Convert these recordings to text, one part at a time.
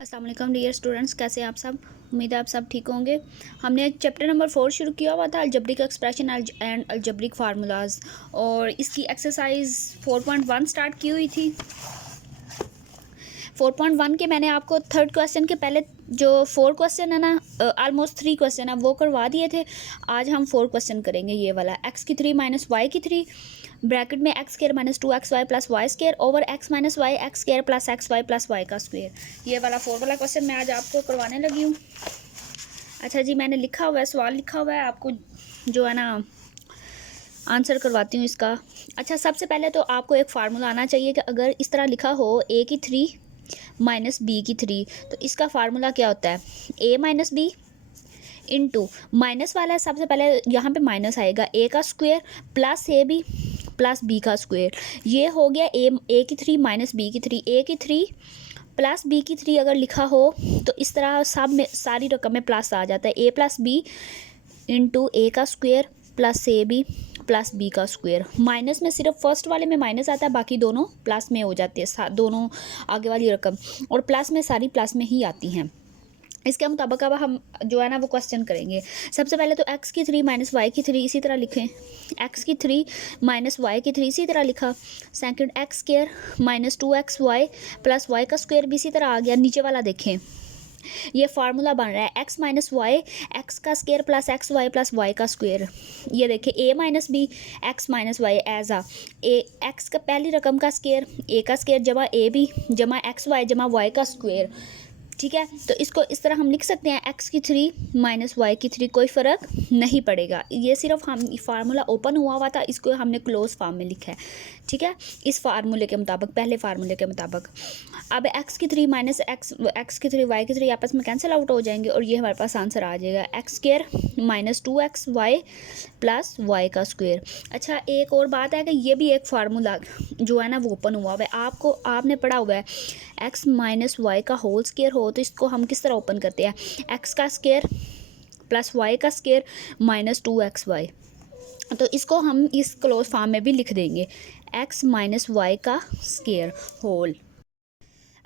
अस्सलाम वालेकुम dear students, कैसे हैं आप सब। उम्मीद है आप सब ठीक होंगे। हमने चैप्टर नंबर 4 शुरू किया हुआ था, algebraic expression and algebraic formulas, और इसकी एक्सरसाइज 4.1 स्टार्ट की हुई थी। 4.1 के मैंने आपको थर्ड क्वेश्चन के पहले जो 4 क्वेश्चन है ना, ऑलमोस्ट 3 क्वेश्चन है वो करवा दिए थे। आज हम 4 क्वेश्चन करेंगे। ये वाला x की 3 माइनस वाई की 3 ब्रैकेट में X square minus 2xy plus Y square over x minus Y X square plus xy plus Y का स्क्वेयर। ये वाला 4 वाला क्वेश्चन मैं आज आपको करवाने लगी हूँ। अच्छा जी, मैंने लिखा हुआ है, सवाल लिखा हुआ है, आपको जो है ना आंसर करवाती हूँ इसका। अच्छा, सबसे पहले तो आपको एक फार्मूला आना चाहिए कि अगर इस तरह लिखा हो a की 3 माइनस बी की 3, तो इसका फार्मूला क्या होता है, a minus b into minus वाला है, सबसे पहले यहाँ पे माइनस आएगा, a का square plus a b plus b का स्क्वायर। ये हो गया ए की 3 माइनस बी की 3, a की 3 प्लस बी की 3 अगर लिखा हो तो इस तरह सब में सारी रकम में प्लस आ जाता है, a plus b into a का square plus a b plus b का स्क्वायर। माइनस में सिर्फ फर्स्ट वाले में माइनस आता है, बाकी दोनों प्लस में हो जाती है, दोनों आगे वाली रकम, और प्लस में सारी प्लस में ही आती हैं। इसके मुताबिक अब हम जो है ना वो क्वेश्चन करेंगे। सबसे पहले तो x की 3 माइनस वाई की 3 इसी तरह लिखें, x की 3 माइनस वाई की 3 इसी तरह लिखा। Second x square minus 2xy plus Y का स्क्वायर भी इसी तरह आ गया। नीचे वाला देखें, ये फार्मूला बन रहा है x माइनस वाई एक्स का square plus x y plus Y का स्क्वायर। ये देखें a minus b x minus y as आ ए एक्स का पहली रकम का स्क्वायर, a का स्क्वायर जमा ए बी जमा एक्स वाई जमा वाई का स्क्वायर। ठीक है, तो इसको इस तरह हम लिख सकते हैं, x की 3 माइनस वाई की 3, कोई फ़र्क नहीं पड़ेगा। ये सिर्फ हम फार्मूला ओपन हुआ था, इसको हमने क्लोज फॉर्म में लिखा है। ठीक है, इस फार्मूले के मुताबिक, पहले फार्मूले के मुताबिक। अब x की 3 माइनस एक्स की 3 वाई की 3 आपस में कैंसिल आउट हो जाएंगे और ये हमारे पास आंसर आ जाएगा, x square minus 2xy plus Y का स्क्वायर। अच्छा, एक और बात है कि ये भी एक फार्मूला जो है ना वो ओपन हुआ है, आपने पढ़ा हुआ है x माइनस वाई का होल स्क्वायर हो तो इसको हम किस तरह ओपन करते हैं, x का स्क्वायर प्लस वाई का स्क्वायर माइनस 2xy। तो इसको हम इस क्लोज फॉर्म में भी लिख देंगे, x माइनस वाई का स्क्वायर होल।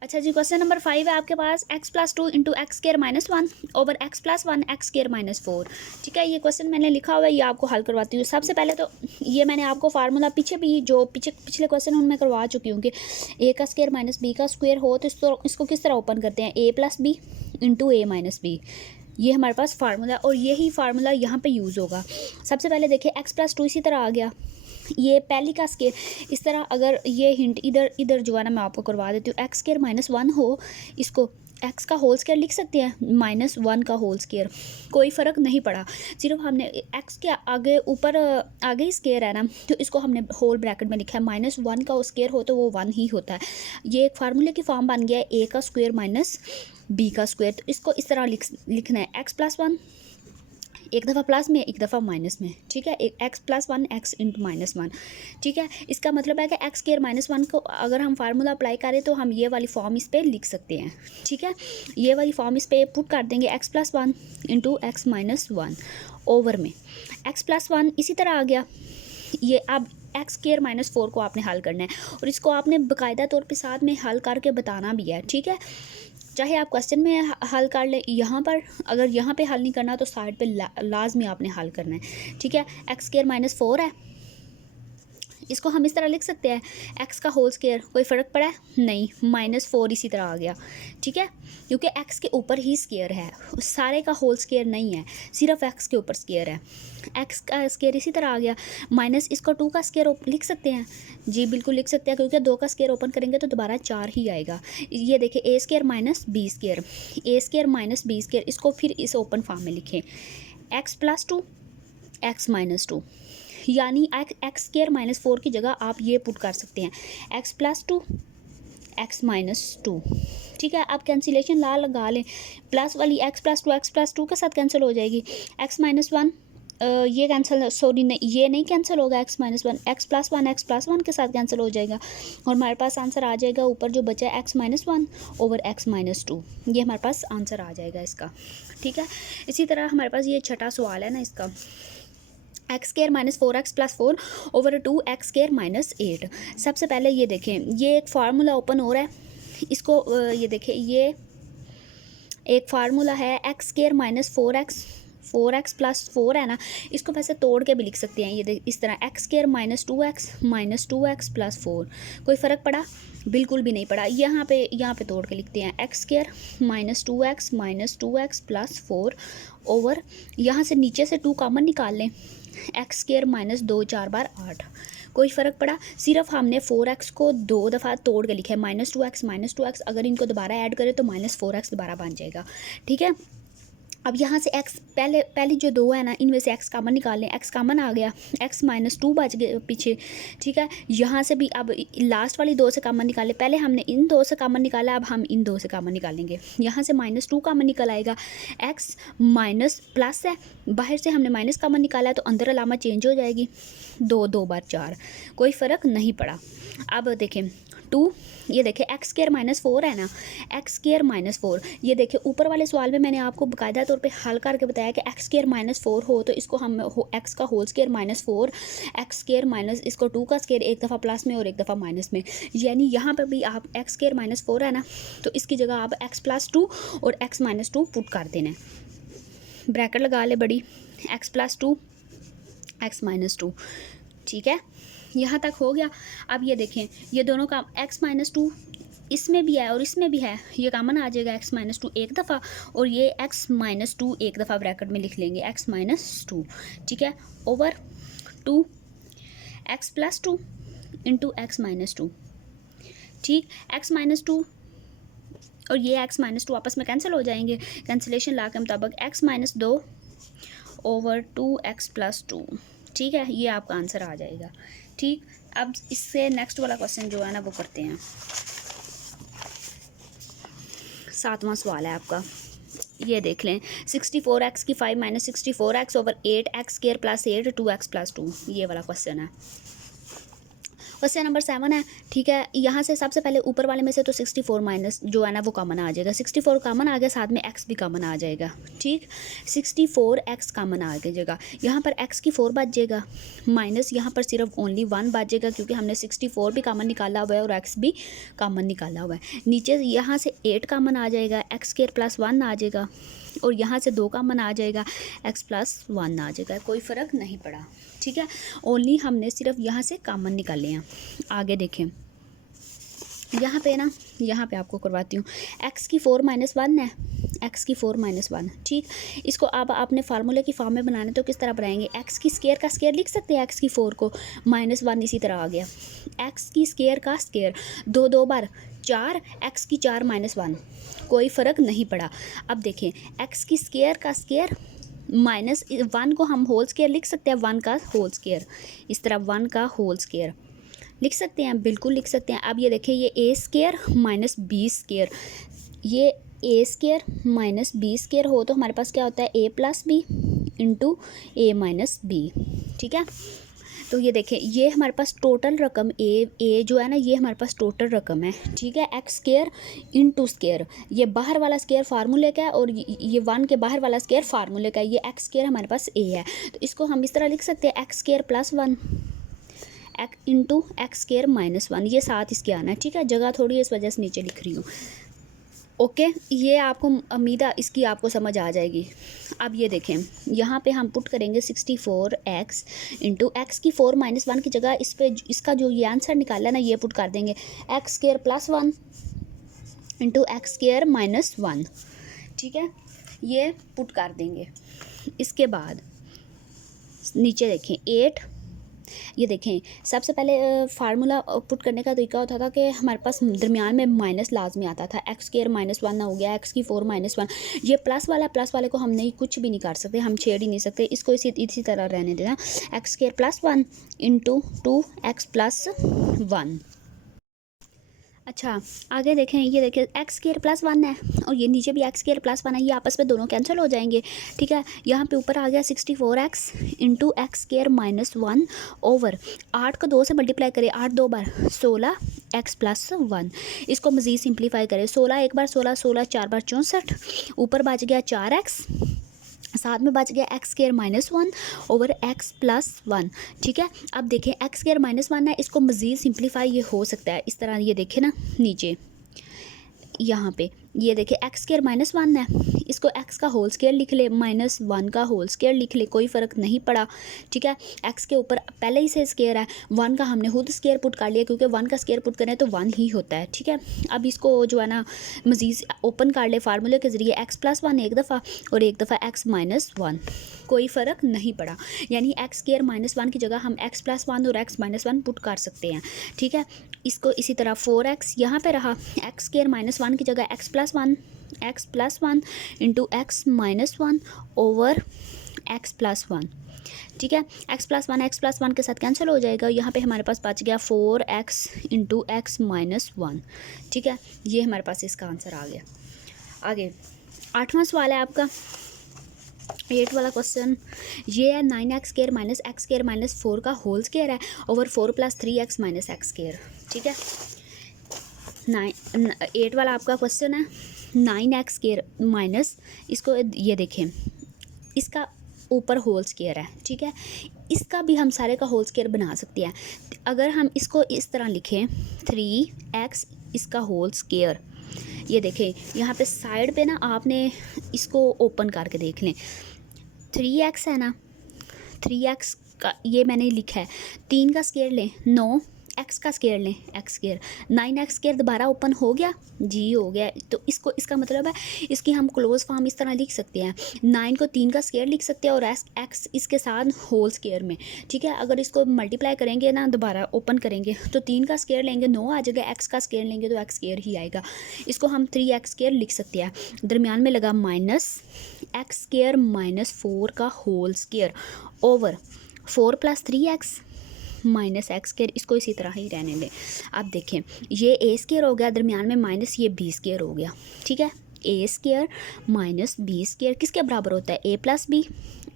अच्छा जी, क्वेश्चन नंबर 5 है आपके पास, x plus 2 into x square minus 1 over x plus 1 x square minus 4। ठीक है, ये क्वेश्चन मैंने लिखा हुआ है, ये आपको हल करवाती हूँ। सबसे पहले तो ये मैंने आपको फार्मूला पीछे भी जो पिछले क्वेश्चन उनमें करवा चुकी हूँ कि a का स्क्वायर माइनस b का स्क्वायर हो तो इसको किस तरह ओपन करते हैं, a plus b into a minus b. ये हमारे पास फार्मूला, और यही फार्मूला यहाँ पे यूज़ होगा। सबसे पहले देखिए, x प्लस 2 इसी तरह आ गया, ये पहली का स्केयर इस तरह, अगर ये हिंट इधर जो है ना मैं आपको करवा देती हूँ, एक्स स्केयर माइनस 1 हो, इसको एक्स का होल स्केयर लिख सकते हैं, माइनस 1 का होल स्केयर, कोई फ़र्क नहीं पड़ा। सिर्फ हमने एक्स के आगे ऊपर आगे ही स्केयर है ना, तो इसको हमने होल ब्रैकेट में लिखा है, माइनस 1 का स्केयर हो तो वो 1 ही होता है। ये एक फार्मूले की फॉर्म बन गया है, ए का स्क्वेयर माइनस बी का स्क्वेयर। तो इसको इस तरह लिखना है, एक्स प्लस 1 एक दफ़ा प्लस में एक दफ़ा माइनस में। ठीक है, एक x plus 1 x into minus 1। ठीक है, इसका मतलब है कि एक्स स्क्वायर माइनस 1 को अगर हम फार्मूला अप्लाई करें तो हम ये वाली फॉर्म इस पर लिख सकते हैं। ठीक है, ये वाली फॉर्म इस पर पुट कर देंगे, x plus 1 into x minus 1 over में एक्स प्लस 1 इसी तरह आ गया। ये अब एक्स स्क्वायर माइनस 4 को आपने हल करना है और इसको आपने बाकायदा तौर पे साथ में हल करके बताना भी है। ठीक है, चाहे आप क्वेश्चन में हल कर लें, यहाँ पर अगर यहाँ पे हल नहीं करना तो साइड पे लाजमी आपने हल करना है। ठीक है, एक्स स्क्वायर माइनस 4 है, इसको हम इस तरह लिख सकते हैं, एक्स का होल स्क्वायर, कोई फ़र्क पड़ा है नहीं, माइनस 4 इसी तरह आ गया। ठीक है, क्योंकि एक्स के ऊपर ही स्क्वायर है, सारे का होल स्क्वायर नहीं है, सिर्फ एक्स के ऊपर स्क्वायर है। एक्स का स्क्वायर इसी तरह आ गया, माइनस इसको 2 का स्क्वायर लिख सकते हैं, जी बिल्कुल लिख सकते हैं, क्योंकि 2 का स्क्वायर ओपन करेंगे तो दोबारा 4 ही आएगा। ये देखिए, ए स्क्वायर माइनस बी स्क्वायर, ए स्क्वायर माइनस बी स्क्वायर, इसको फिर इस ओपन फॉर्म में लिखें, एक्स प्लस 2 एक्स माइनस 2, यानी एक्स स्क्वायर माइनस 4 की जगह आप ये पुट कर सकते हैं, एक्स प्लस 2 एक्स माइनस 2। ठीक है, आप कैंसिलेशन ला लगा लें, प्लस वाली एक्स प्लस 2 के साथ कैंसिल हो जाएगी, एक्स माइनस 1 ये कैंसिल, सॉरी नहीं, ये नहीं कैंसिल होगा, एक्स माइनस 1 एक्स प्लस 1 के साथ कैंसिल हो जाएगा और हमारे पास आंसर आ जाएगा, ऊपर जो बचा है x minus 1 over x minus 2, ये हमारे पास आंसर आ जाएगा इसका। ठीक है, इसी तरह हमारे पास ये छठा सवाल है ना इसका, x square minus 4x plus 4 over 2 x square minus 8। सबसे पहले ये देखें, ये एक फार्मूला ओपन हो रहा है, इसको ये देखें, ये एक फार्मूला है x square minus 4x plus 4 है ना, इसको वैसे तोड़ के भी लिख सकते हैं, ये इस तरह x square minus 2x plus 4। कोई फ़र्क पड़ा? बिल्कुल भी नहीं पड़ा। यहाँ पे तोड़ के लिखते हैं x square minus 2x plus 4 over, यहाँ से नीचे से 2 कॉमन निकाल लें, एक्स स्क्वायर माइनस 2 4 बार 8। कोई फ़र्क पड़ा? सिर्फ हमने 4x को 2 दफ़ा तोड़ के लिखा है, माइनस टू एक्स, अगर इनको दोबारा ऐड करें तो माइनस 4x दोबारा बन जाएगा। ठीक है, अब यहाँ से x पहली जो 2 है ना, इनमें से x कॉमन निकाल लें, x कॉमन आ गया, x माइनस 2 बच गए पीछे। ठीक है, यहाँ से भी अब लास्ट वाली 2 से कॉमन निकालें, पहले हमने इन 2 से कॉमन निकाला, अब हम इन 2 से कॉमन निकालेंगे। यहाँ से माइनस 2 कॉमन निकल आएगा, x माइनस प्लस है, बाहर से हमने माइनस कॉमन निकाला है तो अंदर अलामा चेंज हो जाएगी, 2 बार 4, कोई फ़र्क नहीं पड़ा। अब देखें 2, ये देखें एक्स स्क्वायर माइनस 4 है ना, एक्स स्क्वायर माइनस 4, ये देखें ऊपर वाले सवाल में मैंने आपको बाकायदा तौर पे हल करके बताया कि एक्स स्क्वायर माइनस 4 हो तो इसको हम एक्स का whole square minus 4, x square minus इसको 2 का स्क्वायर एक दफ़ा प्लस में और एक दफ़ा माइनस में, यानी यहाँ पर भी आप एक्स स्क्वायर माइनस 4 है ना, तो इसकी जगह आप एक्स प्लस 2 और एक्स माइनस 2 पुट कर देना, ब्रैकेट लगा ले बड़ी, एक्स प्लस 2 एक्स माइनस 2। ठीक है, यहाँ तक हो गया। अब ये देखें, ये दोनों का x माइनस 2 इसमें भी है और इसमें भी है, ये कॉमन आ जाएगा, x माइनस 2 एक दफ़ा और ये x माइनस 2 एक दफ़ा ब्रैकेट में लिख लेंगे, x माइनस 2। ठीक है, over 2 x plus 2 into x minus 2। ठीक, x माइनस 2 और ये x माइनस 2 आपस में कैंसिल हो जाएंगे, कैंसिलेशन ला के मुताबिक x minus 2 over 2x plus 2। ठीक है, ये आपका आंसर आ जाएगा। ठीक, अब इससे नेक्स्ट वाला क्वेश्चन जो है ना वो करते हैं। 7वां सवाल है आपका, ये देख लें, 64x की 5 minus 64x over 8x square plus 8 2x plus 2, ये वाला क्वेश्चन है। क्वेश्चन नंबर 7 है। ठीक है, यहाँ से सबसे पहले ऊपर वाले में से तो 64 माइनस जो है ना वो कॉमन आ जाएगा, 64 कॉमन आ गया, साथ में x भी कॉमन आ जाएगा। ठीक, 64x कॉमन आ जाएगा, यहाँ पर x की 4 बच जाएगा, माइनस यहाँ पर सिर्फ ओनली 1 बच जाएगा क्योंकि हमने 64 भी कॉमन निकाला हुआ है और x भी कॉमन निकाला हुआ है। नीचे यहाँ से 8 कॉमन आ जाएगा, एक्स स्क्वायर प्लस 1 आ जाएगा और यहाँ से 2 कॉमन आ जाएगा, x प्लस 1 आ जाएगा, कोई फ़र्क नहीं पड़ा। ठीक है, ओनली हमने सिर्फ यहाँ से कॉमन निकाले हैं। आगे देखें, यहाँ पे ना, यहाँ पे आपको करवाती हूँ, x की 4 माइनस 1 है, x की 4 माइनस 1। ठीक, इसको अब आपने फार्मूले की फॉर्म में बनाना तो किस तरह बनाएंगे, x की स्क्वायर का स्क्वायर लिख सकते हैं, x की 4 को माइनस 1 इसी तरह आ गया, x की स्क्वायर का स्क्वायर 2 बार 4, x की 4 माइनस 1, कोई फ़र्क नहीं पड़ा। अब देखें, x की स्क्वायर का स्क्वायर माइनस 1 को हम होल स्क्वायर लिख सकते हैं, 1 का होल स्क्वायर, इस तरह 1 का होल स्क्वायर लिख सकते हैं, बिल्कुल लिख सकते हैं। अब ये देखें, ये ए स्क्वायर माइनस बी स्क्वायर, ये ए स्क्वायर माइनस बी स्क्वायर हो तो हमारे पास क्या होता है, ए plus b into a minus B. ठीक है, तो ये देखें, ये हमारे पास टोटल रकम ए जो है ना, ये हमारे पास टोटल रकम है। ठीक है, एक्स स्क्वायर इंटू स्क्वायर, ये बाहर वाला स्क्वायर फार्मूले का है और ये 1 के बाहर वाला स्क्वायर फार्मूले का है, ये एक्स स्क्वायर हमारे पास ए है, तो इसको हम इस तरह लिख सकते हैं, x square plus 1 into x square minus 1, ये साथ इसके आना है। ठीक है, जगह थोड़ी इस वजह से नीचे लिख रही हूँ। ओके, ये आपको उम्मीद है इसकी आपको समझ आ जाएगी। अब ये देखें, यहाँ पे हम पुट करेंगे 64x इंटू एक्स की 4 माइनस 1 की जगह इस पे इसका जो ये आंसर निकाला है ना, ये पुट कर देंगे, x square plus 1 into x square minus 1। ठीक है, ये पुट कर देंगे। इसके बाद नीचे देखें 8, ये देखें, सबसे पहले फार्मूला पुट करने का तरीका होता था कि हमारे पास दरमियान में माइनस लाजमी आता था, एक्स स्क्वायर माइनस 1 हो गया, एक्स की 4 माइनस 1, ये प्लस वाले को हम नहीं कुछ भी नहीं कर सकते, हम छेड़ ही नहीं सकते, इसको इसी तरह रहने देना, x square plus 1 into 2x plus 1। अच्छा, आगे देखें, ये देखें, एक्स स्क्वायर प्लस 1 है और ये नीचे भी एक्स स्क्वायर प्लस 1 है, ये आपस में दोनों कैंसिल हो जाएंगे। ठीक है, यहाँ पे ऊपर आ गया 64x into x square minus 1 over 8 को 2 से मल्टीप्लाई करें, 8 2 बार 16 x प्लस 1, इसको मज़ीद सिंप्लीफाई करें, 16 एक बार 16, 16 4 बार 64, ऊपर बच गया 4x, साथ में बच गया x square minus 1 over x plus 1। ठीक है, अब देखें, एक्स स्क्वायर माइनस 1 है, इसको मज़ीद सिंप्लीफाई ये हो सकता है इस तरह, ये देखें ना नीचे यहाँ पे ये देखिए एक्स स्क्वायर माइनस वन है, इसको एक्स का होल स्क्वायर लिख ले, माइनस वन का होल स्क्वायर लिख ले, कोई फ़र्क नहीं पड़ा। ठीक है, एक्स के ऊपर पहले ही से स्क्वायर है, वन का हमने खुद स्क्वायर पुट कर लिया क्योंकि वन का स्क्वायर पुट करें तो वन ही होता है। ठीक है, अब इसको जो है ना मज़ीद ओपन कर ले फार्मूले के ज़रिए, एक्स प्लस वन एक दफ़ा और एक दफ़ा एक्स माइनस वन, कोई फ़र्क नहीं पड़ा। यानी एक्स स्क्वायर माइनस वन की जगह हम एक्स प्लस वन और एक्स माइनस वन पुट कर सकते हैं। ठीक है, इसको इसी तरह 4x यहाँ पे रहा, एक्स स्क्वायर माइनस वन की जगह x plus one into x minus one over x plus one. ठीक है, एक्स प्लस वन के साथ कैंसिल हो जाएगा, यहाँ पे हमारे पास बच गया 4x into x minus one. ठीक है, ये हमारे पास इसका आंसर आ गया। आगे 8वां सवाल है आपका 8 वाला क्वेश्चन, ये है 9x स्क्वायर माइनस 4 का होल स्क्वायर है over 4 plus 3x minus x square. ठीक है, 8 वाला आपका क्वेश्चन है 9x स्क्वायर माइनस, इसको ये देखें इसका ऊपर होल स्क्वायर है। ठीक है, इसका भी हम सारे का होल स्क्वायर बना सकते हैं। अगर हम इसको इस तरह लिखें 3x इसका होल स्क्वायर, ये देखें यहाँ पे साइड पे ना आपने इसको ओपन करके देख लें, 3x है ना, 3x का ये मैंने लिखा है, 3 का स्क्वायर लें 9, एक्स का स्क्वायर लें एक्स स्क्वायर, 9x स्क्वायर दोबारा ओपन हो गया जी, हो गया। तो इसको इसका मतलब है इसकी हम क्लोज फॉर्म इस तरह लिख सकते हैं, 9 को 3 का स्क्वायर लिख सकते हैं और एक्स इसके साथ होल स्क्वायर में। ठीक है, अगर इसको मल्टीप्लाई करेंगे ना दोबारा ओपन करेंगे तो 3 का स्क्वायर लेंगे 9 आ जाएगा, एक्स का स्क्वायर लेंगे तो एक्स स्क्वायर ही आएगा। इसको हम 3x स्क्वायर लिख सकते हैं, दरमियान में लगा माइनस एक्स स्क्वायर माइनस 4 का whole square over 4 plus 3x minus x square, इसको इसी तरह ही रहने लें। अब देखें ये ए स्क्वायर हो गया, दरमियान में माइनस ये बी स्क्वायर हो गया। ठीक है, a square minus b square किसके बराबर होता है, ए plus b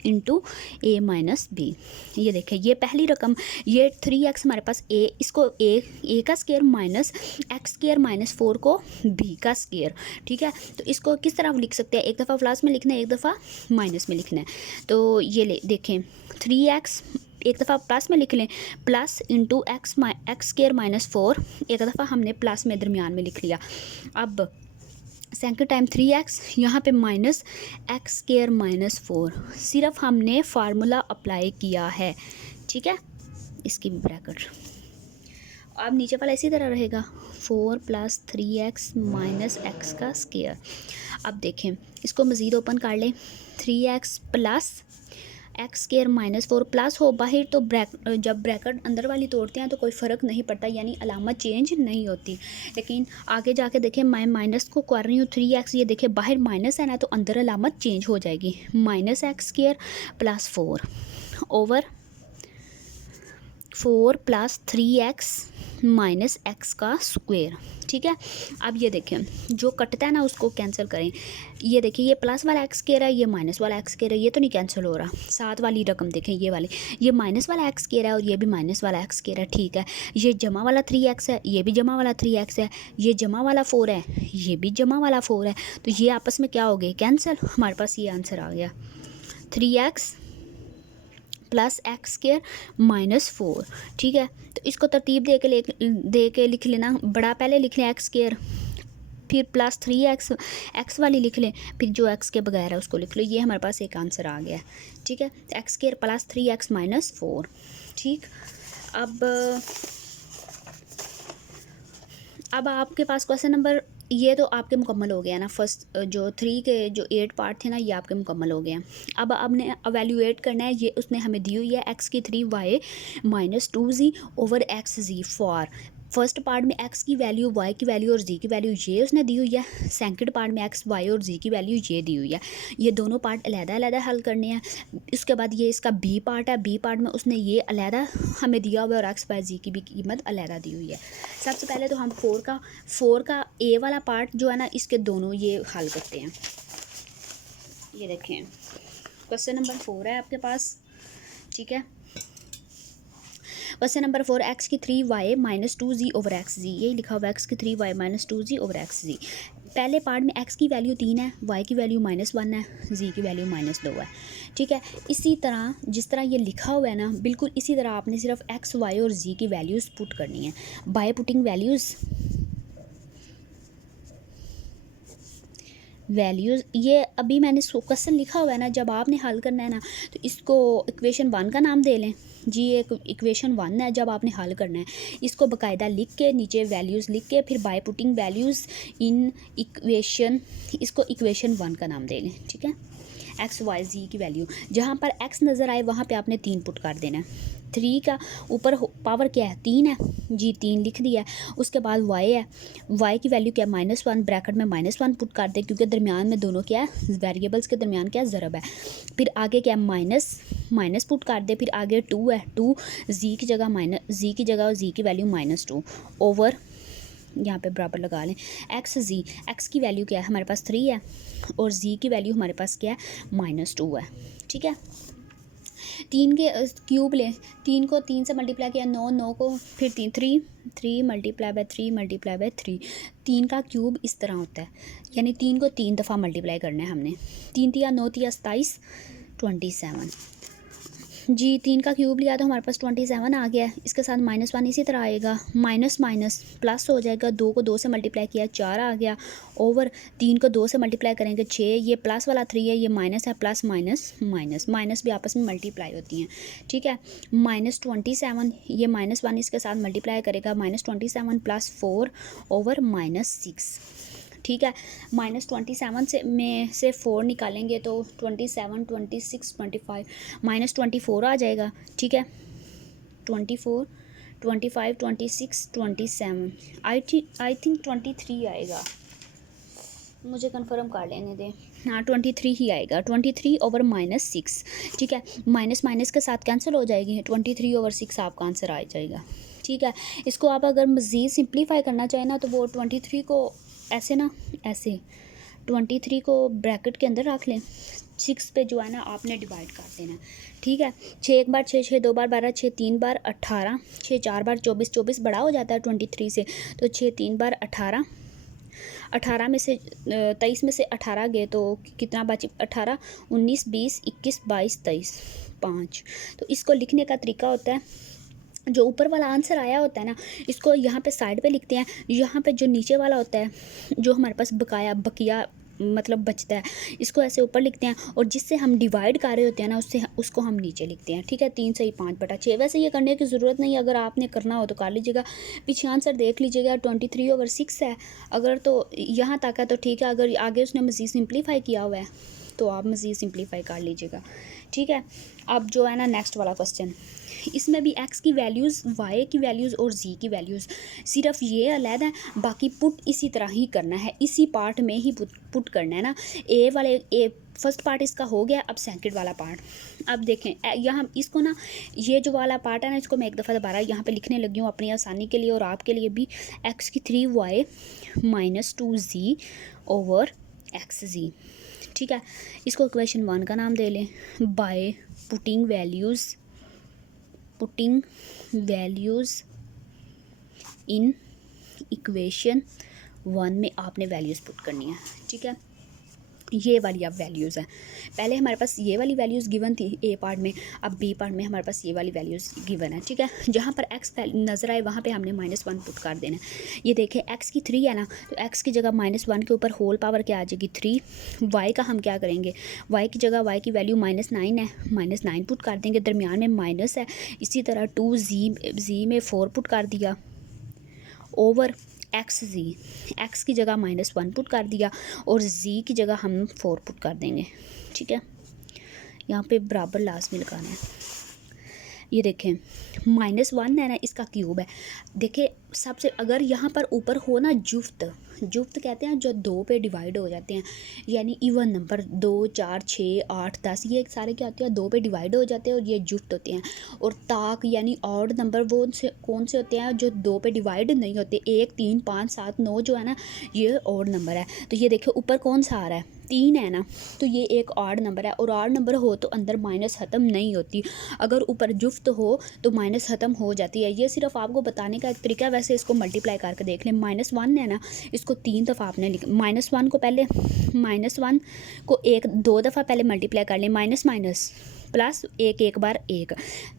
into a minus b. ये देखें ये पहली रकम, ये 3x हमारे पास ए, इसको ए का square minus x square minus 4 को बी का स्क्वायर। ठीक है, तो इसको किस तरह लिख सकते हैं, एक दफ़ा प्लस में लिखना है एक दफ़ा माइनस में लिखना है। तो ये ले देखें 3x एक दफ़ा प्लस में लिख लें, plus into x square minus 4, एक दफ़ा हमने प्लस में दरमियान में लिख लिया। अब सेकंड टाइम 3x यहाँ पे माइनस एक्स स्क्वायर माइनस 4, सिर्फ हमने फार्मूला अप्लाई किया है। ठीक है, इसकी भी ब्रैकेट अब नीचे वाला इसी तरह रहेगा 4 प्लस 3x माइनस एक्स का स्क्वायर। अब देखें इसको मज़ीद ओपन कर लें, 3x plus x square minus 4 plus हो बाहर तो जब ब्रैकेट अंदर वाली तोड़ते हैं तो कोई फ़र्क नहीं पड़ता, यानी अलामत चेंज नहीं होती। लेकिन आगे जाके देखें मैं माइनस को कर रही हूँ 3x, ये देखें बाहर माइनस है ना तो अंदर अलामत चेंज हो जाएगी, minus x square plus 4 over 4 plus 3x minus x का स्क्वायर। ठीक है, अब ये देखें जो कटता है ना उसको कैंसिल करें, ये देखिए ये प्लस वाला एक्स स्क्वायर है, ये माइनस वाला एक्स स्क्वायर है, ये तो नहीं कैंसिल हो रहा। साथ वाली रकम देखें ये वाली, ये माइनस वाला एक्स स्क्वायर है और ये भी माइनस वाला एक्स स्क्वायर है। ठीक है, ये जमा वाला 3x है, ये भी जमा वाला 3x है, ये जमा वाला 4 है, ये भी जमा वाला 4 है, तो ये आपस में क्या हो गए कैंसिल। हमारे पास ये आंसर आ गया 3x plus x square minus 4। ठीक है, तो इसको तरतीब दे के लिख लेना, बड़ा पहले लिख लें एक्स स्क्वायर, फिर प्लस 3x एक्स वाली लिख लें, फिर जो एक्स के बगैर है उसको लिख लो। ये हमारे पास एक आंसर आ गया। ठीक है, x square plus 3x minus 4। ठीक, अब आपके पास क्वेश्चन नंबर, ये तो आपके मुकम्मल हो गया ना, फर्स्ट जो 3 के जो 8 पार्ट थे ना ये आपके मुकम्मल हो गए हैं। अब आपने एवेल्यूएट करना है, ये उसने हमें दी हुई है x की 3y minus 2z over xz for first part में x की वैल्यू, y की वैल्यू और z की वैल्यू ये उसने दी हुई है, सेकंड पार्ट में x, y और z की वैल्यू ये दी हुई है। ये दोनों पार्ट अलग-अलग हल करने हैं। इसके बाद ये इसका b पार्ट है, b पार्ट में उसने ये अलग हमें दिया हुआ है और x, y, z की भी कीमत अलग दी हुई है। सबसे पहले तो हम 4 का a वाला पार्ट जो है ना इसके दोनों ये हल करते हैं। ये देखें क्वेश्चन नंबर 4 है आपके पास। ठीक है, क्वेश्चन नंबर 4, एक्स की 3y minus 2z over x जी, यही लिखा हुआ है एक्स की 3y minus 2z over x जी। पहले पार्ट में x की वैल्यू 3 है, y की वैल्यू -1 है, z की वैल्यू -2 है। ठीक है, इसी तरह जिस तरह ये लिखा हुआ है ना बिल्कुल इसी तरह आपने सिर्फ x, y और z की वैल्यूज़ पुट करनी है। बाय पुटिंग वैल्यूज़ वैल्यूज़, ये अभी मैंने क्वेश्चन लिखा हुआ है ना, जब आपने हल करना है ना तो इसको इक्वेशन 1 का नाम दे लें जी। ये इक्वेशन 1 है, जब आपने हल करना है इसको बाकायदा लिख के नीचे वैल्यूज़ लिख के फिर by putting values in equation, इसको इक्वेशन 1 का नाम दे लें, ठीक है। एक्स वाई जी की वैल्यू, जहाँ पर एक्स नज़र आए वहाँ पे आपने 3 पुट कर देना है। 3 का ऊपर पावर क्या है, 3 है जी, 3 लिख दिया है। उसके बाद वाई है, वाई की वैल्यू क्या है, -1, ब्रैकेट में -1 पुट कर दे क्योंकि दरमियान में दोनों क्या है, वेरिएबल्स के दरमियान क्या है, ज़रब है। फिर आगे क्या है, माइनस पुट कर दे। फिर आगे 2 है, 2 जी की जगह जी की जगह और जी की वैल्यू -2 ओवर, यहाँ पे बराबर लगा लें, एक्स जी, एक्स की वैल्यू क्या है हमारे पास 3 है और जी की वैल्यू हमारे पास क्या है -2 है, ठीक है। 3 के क्यूब लें, 3 को 3 से मल्टीप्लाई किया, 9 को फिर 3 मल्टीप्लाई बाय 3 3 का क्यूब इस तरह होता है, यानी 3 को 3 दफ़ा मल्टीप्लाई करना है हमने। 3 तिया 9 तिया 27, 27 जी। 3 का क्यूब लिया तो हमारे पास 27 आ गया है। इसके साथ -1 इसी तरह आएगा, माइनस माइनस प्लस हो जाएगा, 2 को 2 से मल्टीप्लाई किया 4 आ गया, ओवर 3 को 2 से मल्टीप्लाई करेंगे 6, ये प्लस वाला 3 है, ये माइनस है, प्लस माइनस माइनस माइनस भी आपस में मल्टीप्लाई होती हैं, ठीक है। -27, ये -1 इसके साथ मल्टीप्लाई करेगा, -27 + 4 ओवर -6, ठीक है। -27 से 4 निकालेंगे तो 27, 26, 25 -24 आ जाएगा, ठीक है। 24, 25, 26, 27, आई थिंक 23 आएगा, मुझे कंफर्म कर लेने दें। हाँ 23 ही आएगा, 23 ओवर -6, ठीक है। माइनस माइनस के साथ कैंसिल हो जाएगी, 23 ओवर 6 आपका आंसर आ जाएगा, ठीक है। इसको आप अगर मज़ीद सिंप्लीफाई करना चाहें ना तो वो 23 को ऐसे ना, ऐसे 23 को ब्रैकेट के अंदर रख लें, 6 पे जो है ना आपने डिवाइड कर देना, ठीक है। 6 एक बार 6, 6 2 बार 12, 6 3 बार 18, 6 4 बार 24, 24 बड़ा हो जाता है 23 से, तो 6 3 बार 18, 18 में से 23 में से 18 गए तो कितना बचे, 18, 19, 20, 21, 22, 23, 5। तो इसको लिखने का तरीका होता है, जो ऊपर वाला आंसर आया होता है ना इसको यहाँ पे साइड पे लिखते हैं, यहाँ पे जो नीचे वाला होता है जो हमारे पास बकिया मतलब बचता है, इसको ऐसे ऊपर लिखते हैं, और जिससे हम डिवाइड कर रहे होते हैं ना उसको हम नीचे लिखते हैं, ठीक है। 3 से 5/6। वैसे ये करने की ज़रूरत नहीं, अगर आपने करना हो तो कर लीजिएगा, पीछे आंसर देख लीजिएगा, 23 ओवर 6 है, अगर तो यहाँ तक है तो ठीक है, अगर आगे उसने मज़ीद सिंप्लीफाई किया हुआ है तो आप मज़ीद सिंप्लीफाई कर लीजिएगा, ठीक है। अब जो है ना नेक्स्ट वाला क्वेश्चन, इसमें भी एक्स की वैल्यूज़, वाई की वैल्यूज़ और जी की वैल्यूज़, सिर्फ ये अलग है, बाकी पुट इसी तरह ही करना है, इसी पार्ट में ही पुट करना है ना। ए फर्स्ट पार्ट इसका हो गया, अब सेकंड वाला पार्ट। अब देखें यहाँ इसको ना, ये जो वाला पार्ट है ना इसको मैं एक दफ़ा दोबारा यहाँ पे लिखने लगी हूँ अपनी आसानी के लिए और आपके लिए भी। एक्स की 3y -2z ओवर एक्स जी, ठीक है। इसको इक्वेशन 1 का नाम दे लें, by putting values in equation 1 में आपने वैल्यूज़ पुट करनी है, ठीक है। ये वाली अब वैल्यूज़ हैं, पहले हमारे पास ये वाली वैल्यूज़ गिवन थी ए पार्ट में, अब बी पार्ट में हमारे पास ये वाली वैल्यूज़ गिवन है, ठीक है। जहाँ पर एक्स नज़र आए वहाँ पे हमने -1 पुट कर देना है। ये देखें एक्स की 3 है ना, तो एक्स की जगह -1 के ऊपर होल पावर क्या आ जाएगी 3। वाई का हम क्या करेंगे, वाई की जगह वाई की वैल्यू -9 है, -9 पुट कर देंगे, दरमियान में माइनस है, इसी तरह 2 में 4 पुट कर दिया, ओवर एक्स जी, एक्स की जगह -1 पुट कर दिया और जी की जगह हम 4 पुट कर देंगे, ठीक है। यहाँ पे बराबर लास्ट में लगाना है। ये देखें -1 है ना, इसका क्यूब है, देखें सबसे अगर यहाँ पर ऊपर हो ना जुफ्त कहते हैं जो 2 पे डिवाइड हो जाते हैं, यानी इवन नंबर 2, 4, 6, 8, 10 ये सारे क्या होते हैं 2 पे डिवाइड हो जाते हैं और ये जुफ्त होते हैं। और ताक यानी ऑड नंबर वो कौन से होते हैं जो 2 पे डिवाइड नहीं होते, 1, 3, 5, 7, 9 जो है ना ये ऑड नंबर है। तो ये देखो ऊपर कौन सा आ रहा है 3 है ना, तो ये एक ऑड नंबर है, और ऑड नंबर हो तो अंदर माइनस ख़त्म नहीं होती, अगर ऊपर जुफ्त हो तो माइनस ख़त्म हो जाती है। ये सिर्फ आपको बताने का एक तरीका, वैसे इसको मल्टीप्लाई करके देख लें। -1 है ना, इसको 3 दफ़ा आपने -1 को पहले -1 को 2 दफ़ा पहले मल्टीप्लाई कर लें, माइनस माइनस प्लस 1 बार 1,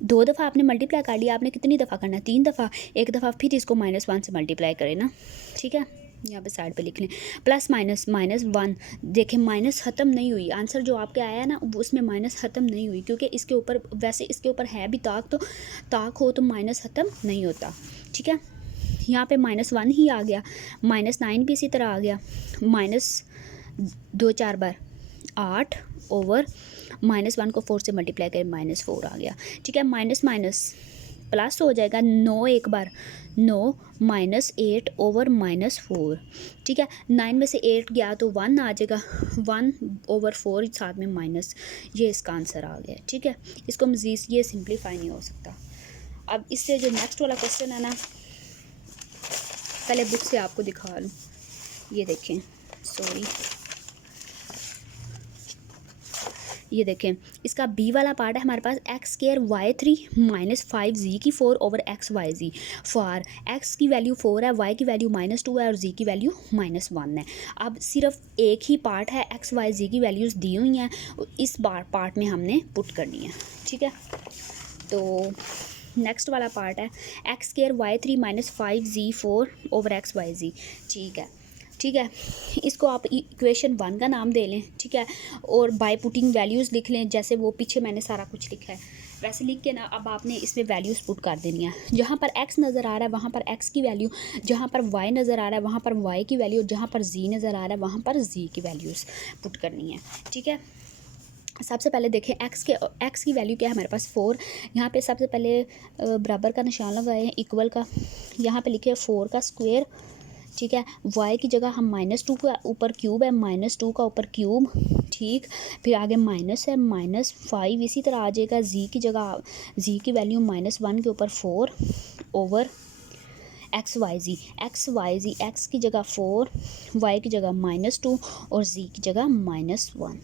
2 दफ़ा आपने मल्टीप्लाई कर लिया, आपने कितनी दफ़ा करना है 3 दफ़ा, 1 दफ़ा फिर इसको -1 से मल्टीप्लाई करें ना, ठीक है। यहाँ पे साइड पे लिख लें। प्लस माइनस माइनस वन, देखें माइनस ख़त्म नहीं हुई, आंसर जो आपके आया ना वो उसमें माइनस ख़त्म नहीं हुई, क्योंकि इसके ऊपर वैसे इसके ऊपर है भी ताक, तो ताक हो तो माइनस ख़त्म नहीं होता। ठीक है, यहाँ पे माइनस वन ही आ गया, माइनस नाइन भी इसी तरह आ गया, माइनस 2 4 बार 8 ओवर माइनस वन को 4 से मल्टीप्लाई करें माइनस 4 आ गया। ठीक है, माइनस माइनस प्लस हो जाएगा, 9 एक बार 9 माइनस 8 ओवर माइनस 4। ठीक है, 9 में से 8 गया तो 1 आ जाएगा, 1 ओवर 4 साथ में माइनस, ये इसका आंसर आ गया। ठीक है, इसको मज़ीद ये सिंप्लीफाई नहीं हो सकता। अब इससे जो नेक्स्ट वाला क्वेश्चन है ना, पहले बुक से आपको दिखा लूँ, ये देखें, सॉरी ये देखें, इसका बी वाला पार्ट है हमारे पास, एक्स स्क्वायर वाई 3 माइनस 5 की 4 ओवर एक्स वाई जी, फॉर एक्स की वैल्यू 4 है, वाई की वैल्यू -2 है और जी की वैल्यू -1 है। अब सिर्फ एक ही पार्ट है, एक्स वाई जी की वैल्यूज़ दी हुई हैं, इस पार्ट में हमने पुट करनी है। ठीक है, तो नेक्स्ट वाला पार्ट है x square y 3 minus 5 4 over x y जी। ठीक है, इसको आप इक्वेशन 1 का नाम दे लें। ठीक है, और बाय पुटिंग वैल्यूज़ लिख लें, जैसे वो पीछे मैंने सारा कुछ लिखा है वैसे लिख के ना, अब आपने इसमें वैल्यूज़ पुट कर देनी है। जहाँ पर x नज़र आ रहा है वहाँ पर x की वैल्यू, जहाँ पर y नज़र आ रहा है वहाँ पर y की वैल्यू, जहाँ पर z नज़र आ रहा है वहाँ पर z की वैल्यूज़ पुट करनी है। ठीक है, सबसे पहले देखें x की वैल्यू क्या है हमारे पास 4, यहाँ पे सबसे पहले बराबर का निशान लगाए हैं, इक्वल का, यहाँ पे लिखे 4 का स्क्वायर। ठीक है, y की जगह हम -2 का ऊपर क्यूब है, -2 का ऊपर क्यूब। ठीक, फिर आगे माइनस है, -5 इसी तरह आ जाएगा, z की जगह z की वैल्यू -1 के ऊपर 4 ओवर एक्स वाई जी, x की जगह 4, y की जगह -2 और z की जगह -1।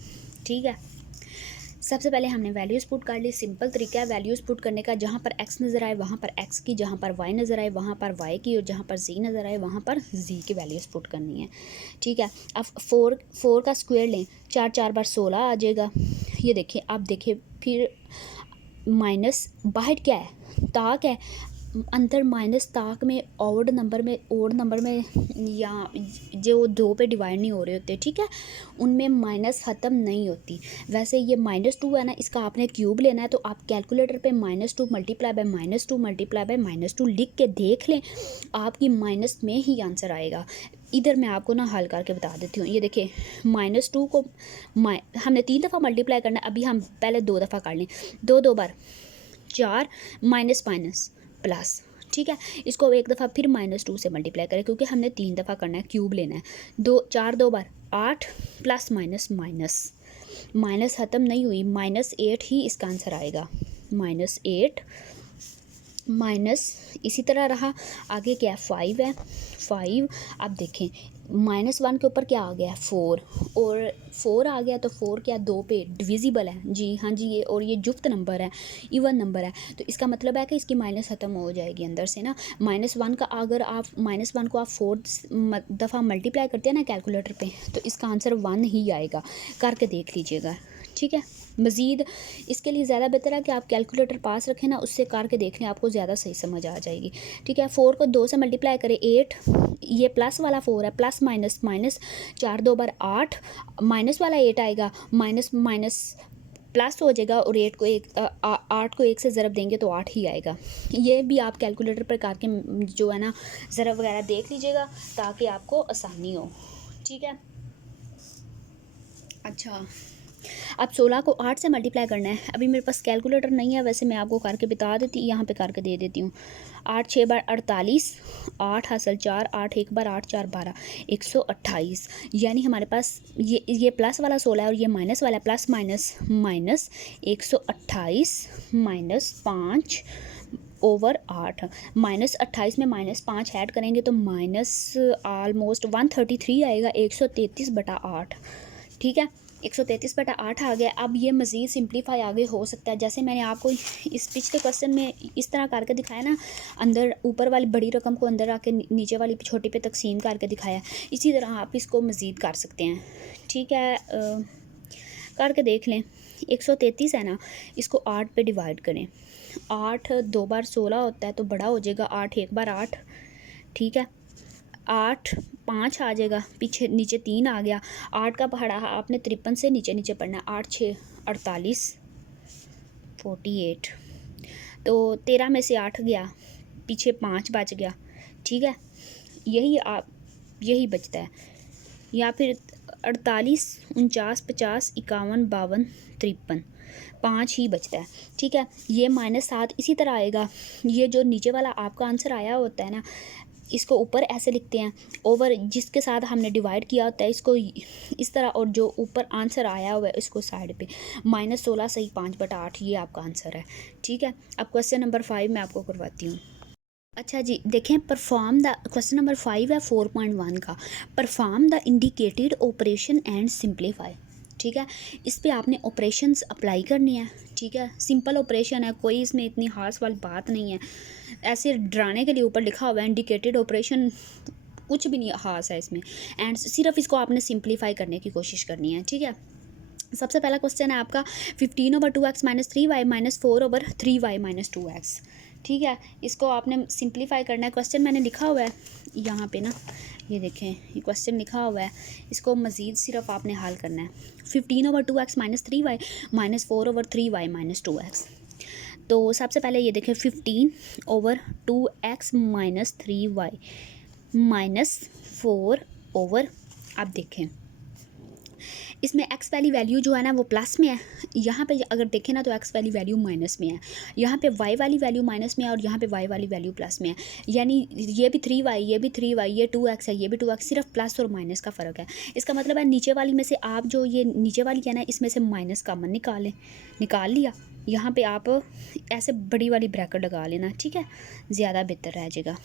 ठीक है, सबसे पहले हमने वैल्यूज़ पुट कर ली, सिंपल तरीका है वैल्यूज़ पुट करने का, जहाँ पर x नज़र आए वहाँ पर x की, जहाँ पर y नज़र आए वहाँ पर y की और जहाँ पर z नज़र आए वहाँ पर z की वैल्यूज़ पुट करनी है। ठीक है, अब 4 का स्क्वायर लें, 4 4 बार 16 आ जाएगा। ये देखिए, अब देखिए फिर माइनस बाहर क्या है, ताक है, अंदर माइनस ताक में ओड नंबर में या जो 2 पे डिवाइड नहीं हो रहे होते, ठीक है, उनमें माइनस ख़त्म नहीं होती। वैसे ये -2 है ना, इसका आपने क्यूब लेना है, तो आप कैलकुलेटर पे -2 मल्टीप्लाई बाय -2 मल्टीप्लाई बाय -2 लिख के देख लें, आपकी माइनस में ही आंसर आएगा। इधर मैं आपको ना हल करके बता देती हूँ। ये देखिए, -2 को हमने 3 दफ़ा मल्टीप्लाई करना है, अभी हम पहले 2 दफ़ा कर लें, 2 बार 4 माइनस माइनस प्लस। ठीक है, इसको एक दफ़ा फिर -2 से मल्टीप्लाई करें, क्योंकि हमने 3 दफ़ा करना है, क्यूब लेना है। 2 बार 8 प्लस माइनस माइनस ख़त्म नहीं हुई, -8 ही इसका आंसर आएगा, -8 माइनस इसी तरह रहा, आगे क्या है 5 है, 5। अब देखें -1 के ऊपर क्या आ गया है 4, और 4 आ गया तो 4 क्या 2 पे डिविजिबल है, जी हाँ जी, ये और ये जुफ्त नंबर है, इवन नंबर है, तो इसका मतलब है कि इसकी माइनस ख़त्म हो जाएगी अंदर से ना। -1 का अगर आप -1 को आप 4 दफ़ा मल्टीप्लाई करते हैं ना कैलकुलेटर पे, तो इसका आंसर 1 ही आएगा, करके देख लीजिएगा। ठीक है, मज़ीद इसके लिए ज़्यादा बेहतर है कि आप कैलकुलेटर पास रखें ना, उससे करके देख लें, आपको ज़्यादा सही समझ आ जाएगी। ठीक है, 4 को 2 से मल्टीप्लाई करें 8, ये प्लस वाला 4 है, प्लस माइनस माइनस, 4 2 बार 8, माइनस वाला 8 आएगा, माइनस माइनस प्लस हो जाएगा, और 8 को 1 से ज़रब देंगे तो 8 ही आएगा। ये भी आप कैलकुलेटर पर करके जो है ना ज़रब वगैरह देख लीजिएगा, ताकि आपको आसानी हो। ठीक है, अच्छा, अब 16 को 8 से मल्टीप्लाई करना है, अभी मेरे पास कैलकुलेटर नहीं है, वैसे मैं आपको करके बता देती, यहाँ पे करके दे देती हूँ। 8 6 बार 48, 8 हासिल 4, 8 1 बार 8 4 12, 128। यानी हमारे पास ये प्लस वाला 16 है और ये माइनस वाला, प्लस माइनस माइनस 128 -5 ओवर 8, -28 में -5 ऐड करेंगे तो माइनस ऑलमोस्ट 133 आएगा, 133/8। ठीक है, 133/8 आ गया। अब ये मज़ीद सिंप्लीफाई आगे हो सकता है, जैसे मैंने आपको इस पिछले क्वेश्चन में इस तरह करके दिखाया ना, अंदर ऊपर वाली बड़ी रकम को अंदर आके नीचे वाली छोटी पे तकसीम करके दिखाया, इसी तरह आप इसको मज़ीद कर सकते हैं। ठीक है, करके देख लें। 133 है ना, इसको 8 पे डिवाइड करें, 8 2 बार 16 होता है तो बड़ा हो जाएगा, 8 1 बार 8। ठीक है, 8 5 आ जाएगा, पीछे नीचे 3 आ गया। 8 का पढ़ा आपने 53 से नीचे नीचे पढ़ना है। 8 6 48 48, तो 13 में से 8 गया, पीछे 5 बच गया। ठीक है, यही बचता है। या फिर 48 49 50 51 52 53, 5 ही बचता है। ठीक है, ये -7 इसी तरह आएगा। ये जो नीचे वाला आपका आंसर आया होता है ना, इसको ऊपर ऐसे लिखते हैं, ओवर जिसके साथ हमने डिवाइड किया होता है इसको इस तरह, और जो ऊपर आंसर आया हुआ है इसको साइड पे। -16 सही 5/8 ये आपका आंसर है। ठीक है, अब क्वेश्चन नंबर 5 मैं आपको करवाती हूँ। अच्छा जी, देखें, परफॉर्म द क्वेश्चन नंबर 5 है 4.1 का। Perform the indicated operation and simplify. ठीक है, इस पे आपने ऑपरेशंस अप्लाई करनी है। ठीक है, सिंपल ऑपरेशन है, कोई इसमें इतनी खास वाली बात नहीं है। ऐसे डराने के लिए ऊपर लिखा हुआ है इंडिकेटेड ऑपरेशन, कुछ भी नहीं खास है इसमें। एंड सिर्फ इसको आपने सिंप्लीफाई करने की कोशिश करनी है। ठीक है, सबसे पहला क्वेश्चन है आपका 15/2x - 3y - 4/3y - 2x। ठीक है, इसको आपने सिंप्लीफाई करना है। क्वेश्चन मैंने लिखा हुआ है यहाँ पे ना, ये देखें, ये क्वेश्चन लिखा हुआ है, इसको मज़ीद सिर्फ आपने हल करना है। 15/2x - 3y - 4/3y - 2x। तो सबसे पहले ये देखें 15/2x - 3y - 4 अब देखें इसमें x वाली वैल्यू जो है ना वो प्लस में है। यहाँ पे अगर देखें ना तो x वाली वैल्यू माइनस में है। यहाँ पे y वाली वैल्यू माइनस में है और यहाँ पे y वाली वैल्यू प्लस में है। यानी ये भी 3y, ये भी 3y, ये 2x है, ये भी 2x, सिर्फ प्लस और माइनस का फ़र्क है। इसका मतलब है नीचे वाली में से आप जो ये नीचे वाली है ना, इसमें से माइनस कॉमन निकाल लिया। यहाँ पे आप ऐसे बड़ी वाली ब्रैकेट लगा लेना। ठीक है, ज़्यादा बेहतर रह जाएगा।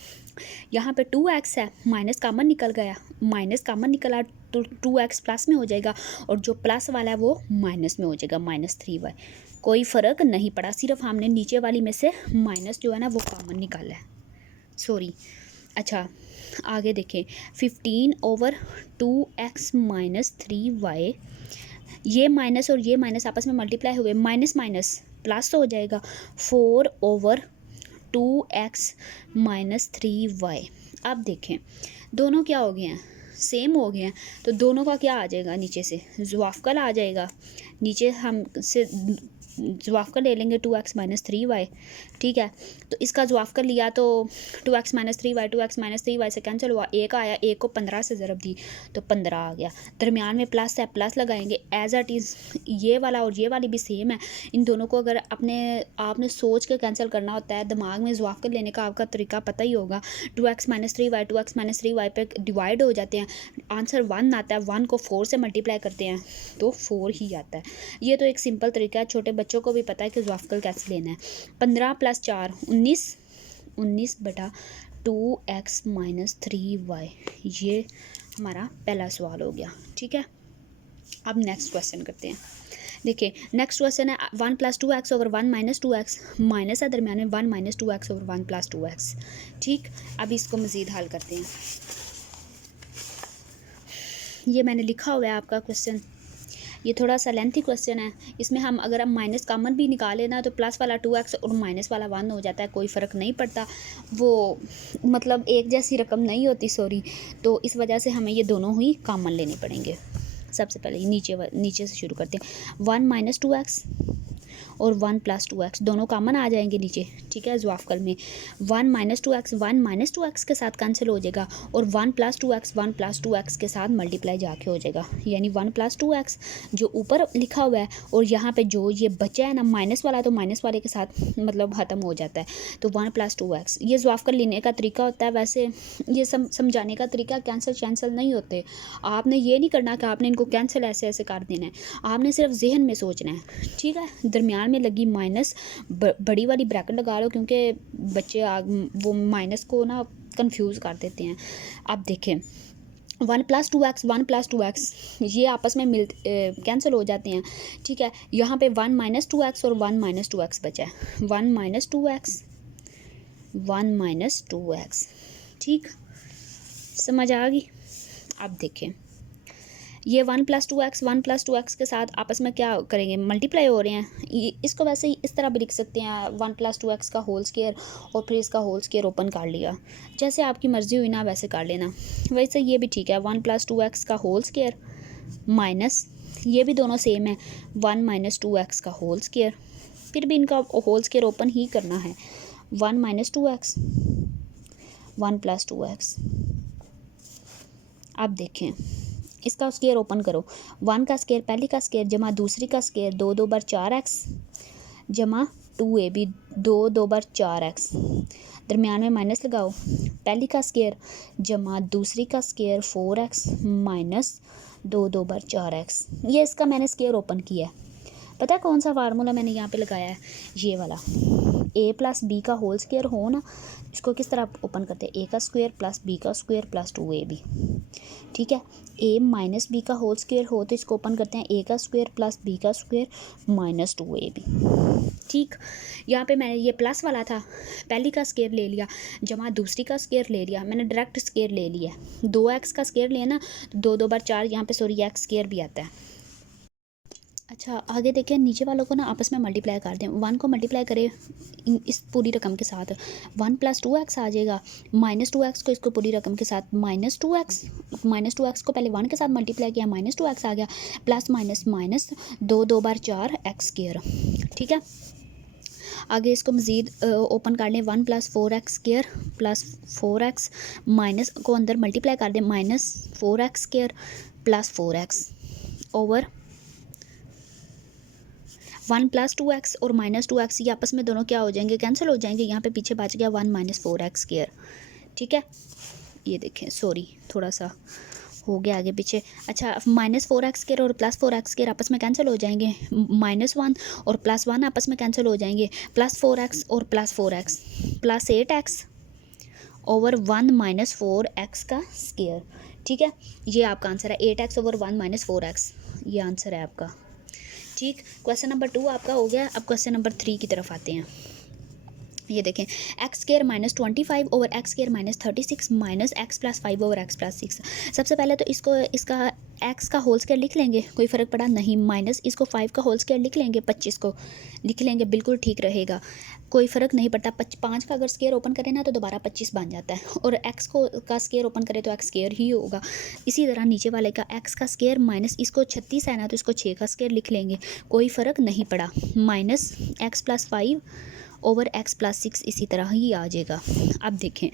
यहाँ पे 2x है, माइनस कॉमन निकल गया, माइनस कॉमन निकला तो 2x प्लस में हो जाएगा, और जो प्लस वाला है वो माइनस में हो जाएगा, -3y। कोई फ़र्क नहीं पड़ा, सिर्फ हमने नीचे वाली में से माइनस जो है ना वो कॉमन निकाला है। सॉरी, अच्छा आगे देखें 15/2x - 3y, ये माइनस और ये माइनस आपस में मल्टीप्लाई हुए, माइनस माइनस प्लस हो जाएगा, 4/2x - 3y। अब देखें दोनों क्या हो गए हैं, सेम हो गए हैं, तो दोनों का क्या आ जाएगा, नीचे से ज़वाफ़कल आ जाएगा। नीचे हम से ज़वाफ़कल ले लेंगे 2x - 3y। ठीक है, तो इसका ज़वाफ़कल लिया तो 2x - 3y 2x - 3y से कैंसिल हुआ, एक आया, एक को 15 से ज़रब दी तो 15 आ गया। दरमियान में प्लस है, प्लस लगाएंगे एज इट इज़। ये वाला और ये वाली भी सेम है। इन दोनों को अगर आपने सोच के कैंसिल करना होता है, दिमाग में ज़वाफ़कल लेने का आपका तरीका पता ही होगा। 2x - 3y 2x - 3y पे डिवाइड हो जाते हैं, आंसर 1 आता है, 1 को 4 से मल्टीप्लाई करते हैं तो 4 ही आता है। ये तो एक सिंपल तरीका है, छोटे बच्चों को भी पता है कि ज़वाफ़कल कैसे लेना है। 15 + 4 19/2x - 3y, ये हमारा पहला सवाल हो गया। ठीक है, अब नेक्स्ट क्वेश्चन करते हैं। देखिए नेक्स्ट क्वेश्चन है 1 + 2x/1 - 2x, माइनस है दरमियान में 1 - 2x/1 + 2x। ठीक, अब इसको मज़ीद हल करते हैं। ये मैंने लिखा हुआ है आपका क्वेश्चन, ये थोड़ा सा लेंथी क्वेश्चन है। इसमें हम अगर हम माइनस कॉमन भी निकाले ना तो प्लस वाला 2x और माइनस वाला 1 हो जाता है, कोई फ़र्क नहीं पड़ता, वो मतलब एक जैसी रकम नहीं होती, सॉरी। तो इस वजह से हमें ये दोनों ही कॉमन लेने पड़ेंगे। सबसे पहले नीचे से शुरू करते हैं। 1 - 2x और 1 + 2x दोनों कॉमन आ जाएंगे नीचे। ठीक है, ज़वाफ़कल में 1 - 2x 1 - 2x के साथ कैंसिल हो जाएगा, और 1 + 2x 1 + 2x के साथ मल्टीप्लाई जाके हो जाएगा। यानी 1 + 2x जो ऊपर लिखा हुआ है, और यहाँ पे जो ये बचा है ना माइनस वाला, तो माइनस वाले के साथ मतलब ख़त्म हो जाता है, तो 1 + 2x। ये ज़वाफ़कल लेने का तरीका होता है। वैसे ये समझाने का तरीका कैंसिल नहीं होते। आपने ये नहीं करना कि आपने इनको कैंसिल ऐसे कर देना है, आपने सिर्फ जहन में सोचना है। ठीक है, दरमियान में लगी माइनस बड़ी वाली ब्रैकेट लगा लो, क्योंकि बच्चे वो माइनस को ना कंफ्यूज कर देते हैं। अब देखें 1 + 2x 1 + 2x ये आपस में कैंसिल हो जाते हैं। ठीक है, यहाँ पे 1 - 2x और 1 - 2x बचा है, 1 - 2x 1 - 2x। ठीक, समझ आ गई। अब देखें ये 1 + 2x 1 + 2x के साथ आपस में क्या करेंगे, मल्टीप्लाई हो रहे हैं। इसको वैसे ही इस तरह भी लिख सकते हैं, 1 + 2x का होल स्क्वायर और फिर इसका होल स्क्वायर ओपन कर लिया, जैसे आपकी मर्ज़ी हुई ना वैसे कर लेना। वैसे ये भी ठीक है, 1 + 2x का होल स्क्वायर माइनस, ये भी दोनों सेम है, 1 - 2x का होल स्क्वायर, फिर भी इनका होल स्क्वायर ओपन ही करना है। 1 - 2x 1 + 2x। अब देखें इसका स्क्वायर ओपन करो, 1 का स्क्वायर पहली का स्क्वायर जमा दूसरी का स्क्वायर 2 2 बार 4x जमा 2ab 2 2 बार 4x, दरमियान में माइनस लगाओ, पहली का स्क्वायर जमा दूसरी का स्क्वायर 4x माइनस 2 2 बार 4x। ये इसका मैंने स्क्वायर ओपन किया है। पता है कौन सा फार्मूला मैंने यहाँ पे लगाया है, ये वाला, a + b का होल स्क्वायर हो ना, इसको किस तरह ओपन करते हैं, a का स्क्वायर + b का स्क्वायर + 2ab। ठीक है, a - b का होल स्क्वायर हो तो इसको ओपन करते हैं a का स्क्वायर + b का स्क्वायर - 2ab। ठीक, यहाँ पे मैंने ये प्लस वाला था, पहली का स्क्वायर ले लिया जमा दूसरी का स्क्वायर ले लिया, मैंने डायरेक्ट स्क्वायर ले लिया, 2x का स्क्वायर लिया ना तो 2 2 बार 4, यहाँ पे सॉरी x स्क्वायर भी आता है। अच्छा आगे देखिए, नीचे वालों को ना आपस में मल्टीप्लाई कर दें, 1 को मल्टीप्लाई करें इस पूरी रकम के साथ, 1 + 2x आ जाएगा, -2x को इसको पूरी रकम के साथ -2x को पहले 1 के साथ मल्टीप्लाई किया, -2x आ गया, प्लस माइनस माइनस 2 2 बार 4 x स्क्वायर। ठीक है, आगे इसको मज़ीद ओपन कर लें, 1 + 4x square plus 4x minus को अंदर मल्टीप्लाई कर दें, -4x square + 4x over 1 + 2x और -2x, ये आपस में दोनों क्या हो जाएंगे, कैंसिल हो जाएंगे, यहाँ पे पीछे बच गया 1 - 4x स्क्वायर। ठीक है, ये देखें सॉरी थोड़ा सा हो गया आगे पीछे। अच्छा, -4x स्क्वायर और +4x स्क्वायर आपस में कैंसिल हो जाएंगे, -1 और +1 आपस में कैंसिल हो जाएंगे, +4x और +4x +8x ओवर 1 - 4x का स्क्वायर। ठीक है, ये आपका आंसर है, 8x ओवर 1 - 4x, ये आंसर है आपका। ठीक, क्वेश्चन नंबर 2 आपका हो गया। अब क्वेश्चन नंबर 3 की तरफ आते हैं। ये देखें, x² - 25 over x² - 36 minus x + 5 over x + 6। सबसे पहले तो इसका x का होल स्क्वायर लिख लेंगे, कोई फ़र्क पड़ा नहीं, माइनस इसको 5 का होल स्क्वायर लिख लेंगे, 25 को लिख लेंगे, बिल्कुल ठीक रहेगा, कोई फ़र्क नहीं पड़ता। 5 का अगर स्क्वायर ओपन करें ना तो दोबारा 25 बन जाता है, और x को का स्क्वायर ओपन करें तो x स्क्वायर ही होगा। इसी तरह नीचे वाले का x का स्क्वायर माइनस इसको 36 है ना तो इसको 6 का स्क्वायर लिख लेंगे, कोई फ़र्क नहीं पड़ा, माइनस x + 5 ओवर x + 6 इसी तरह ही आ जाएगा। अब देखें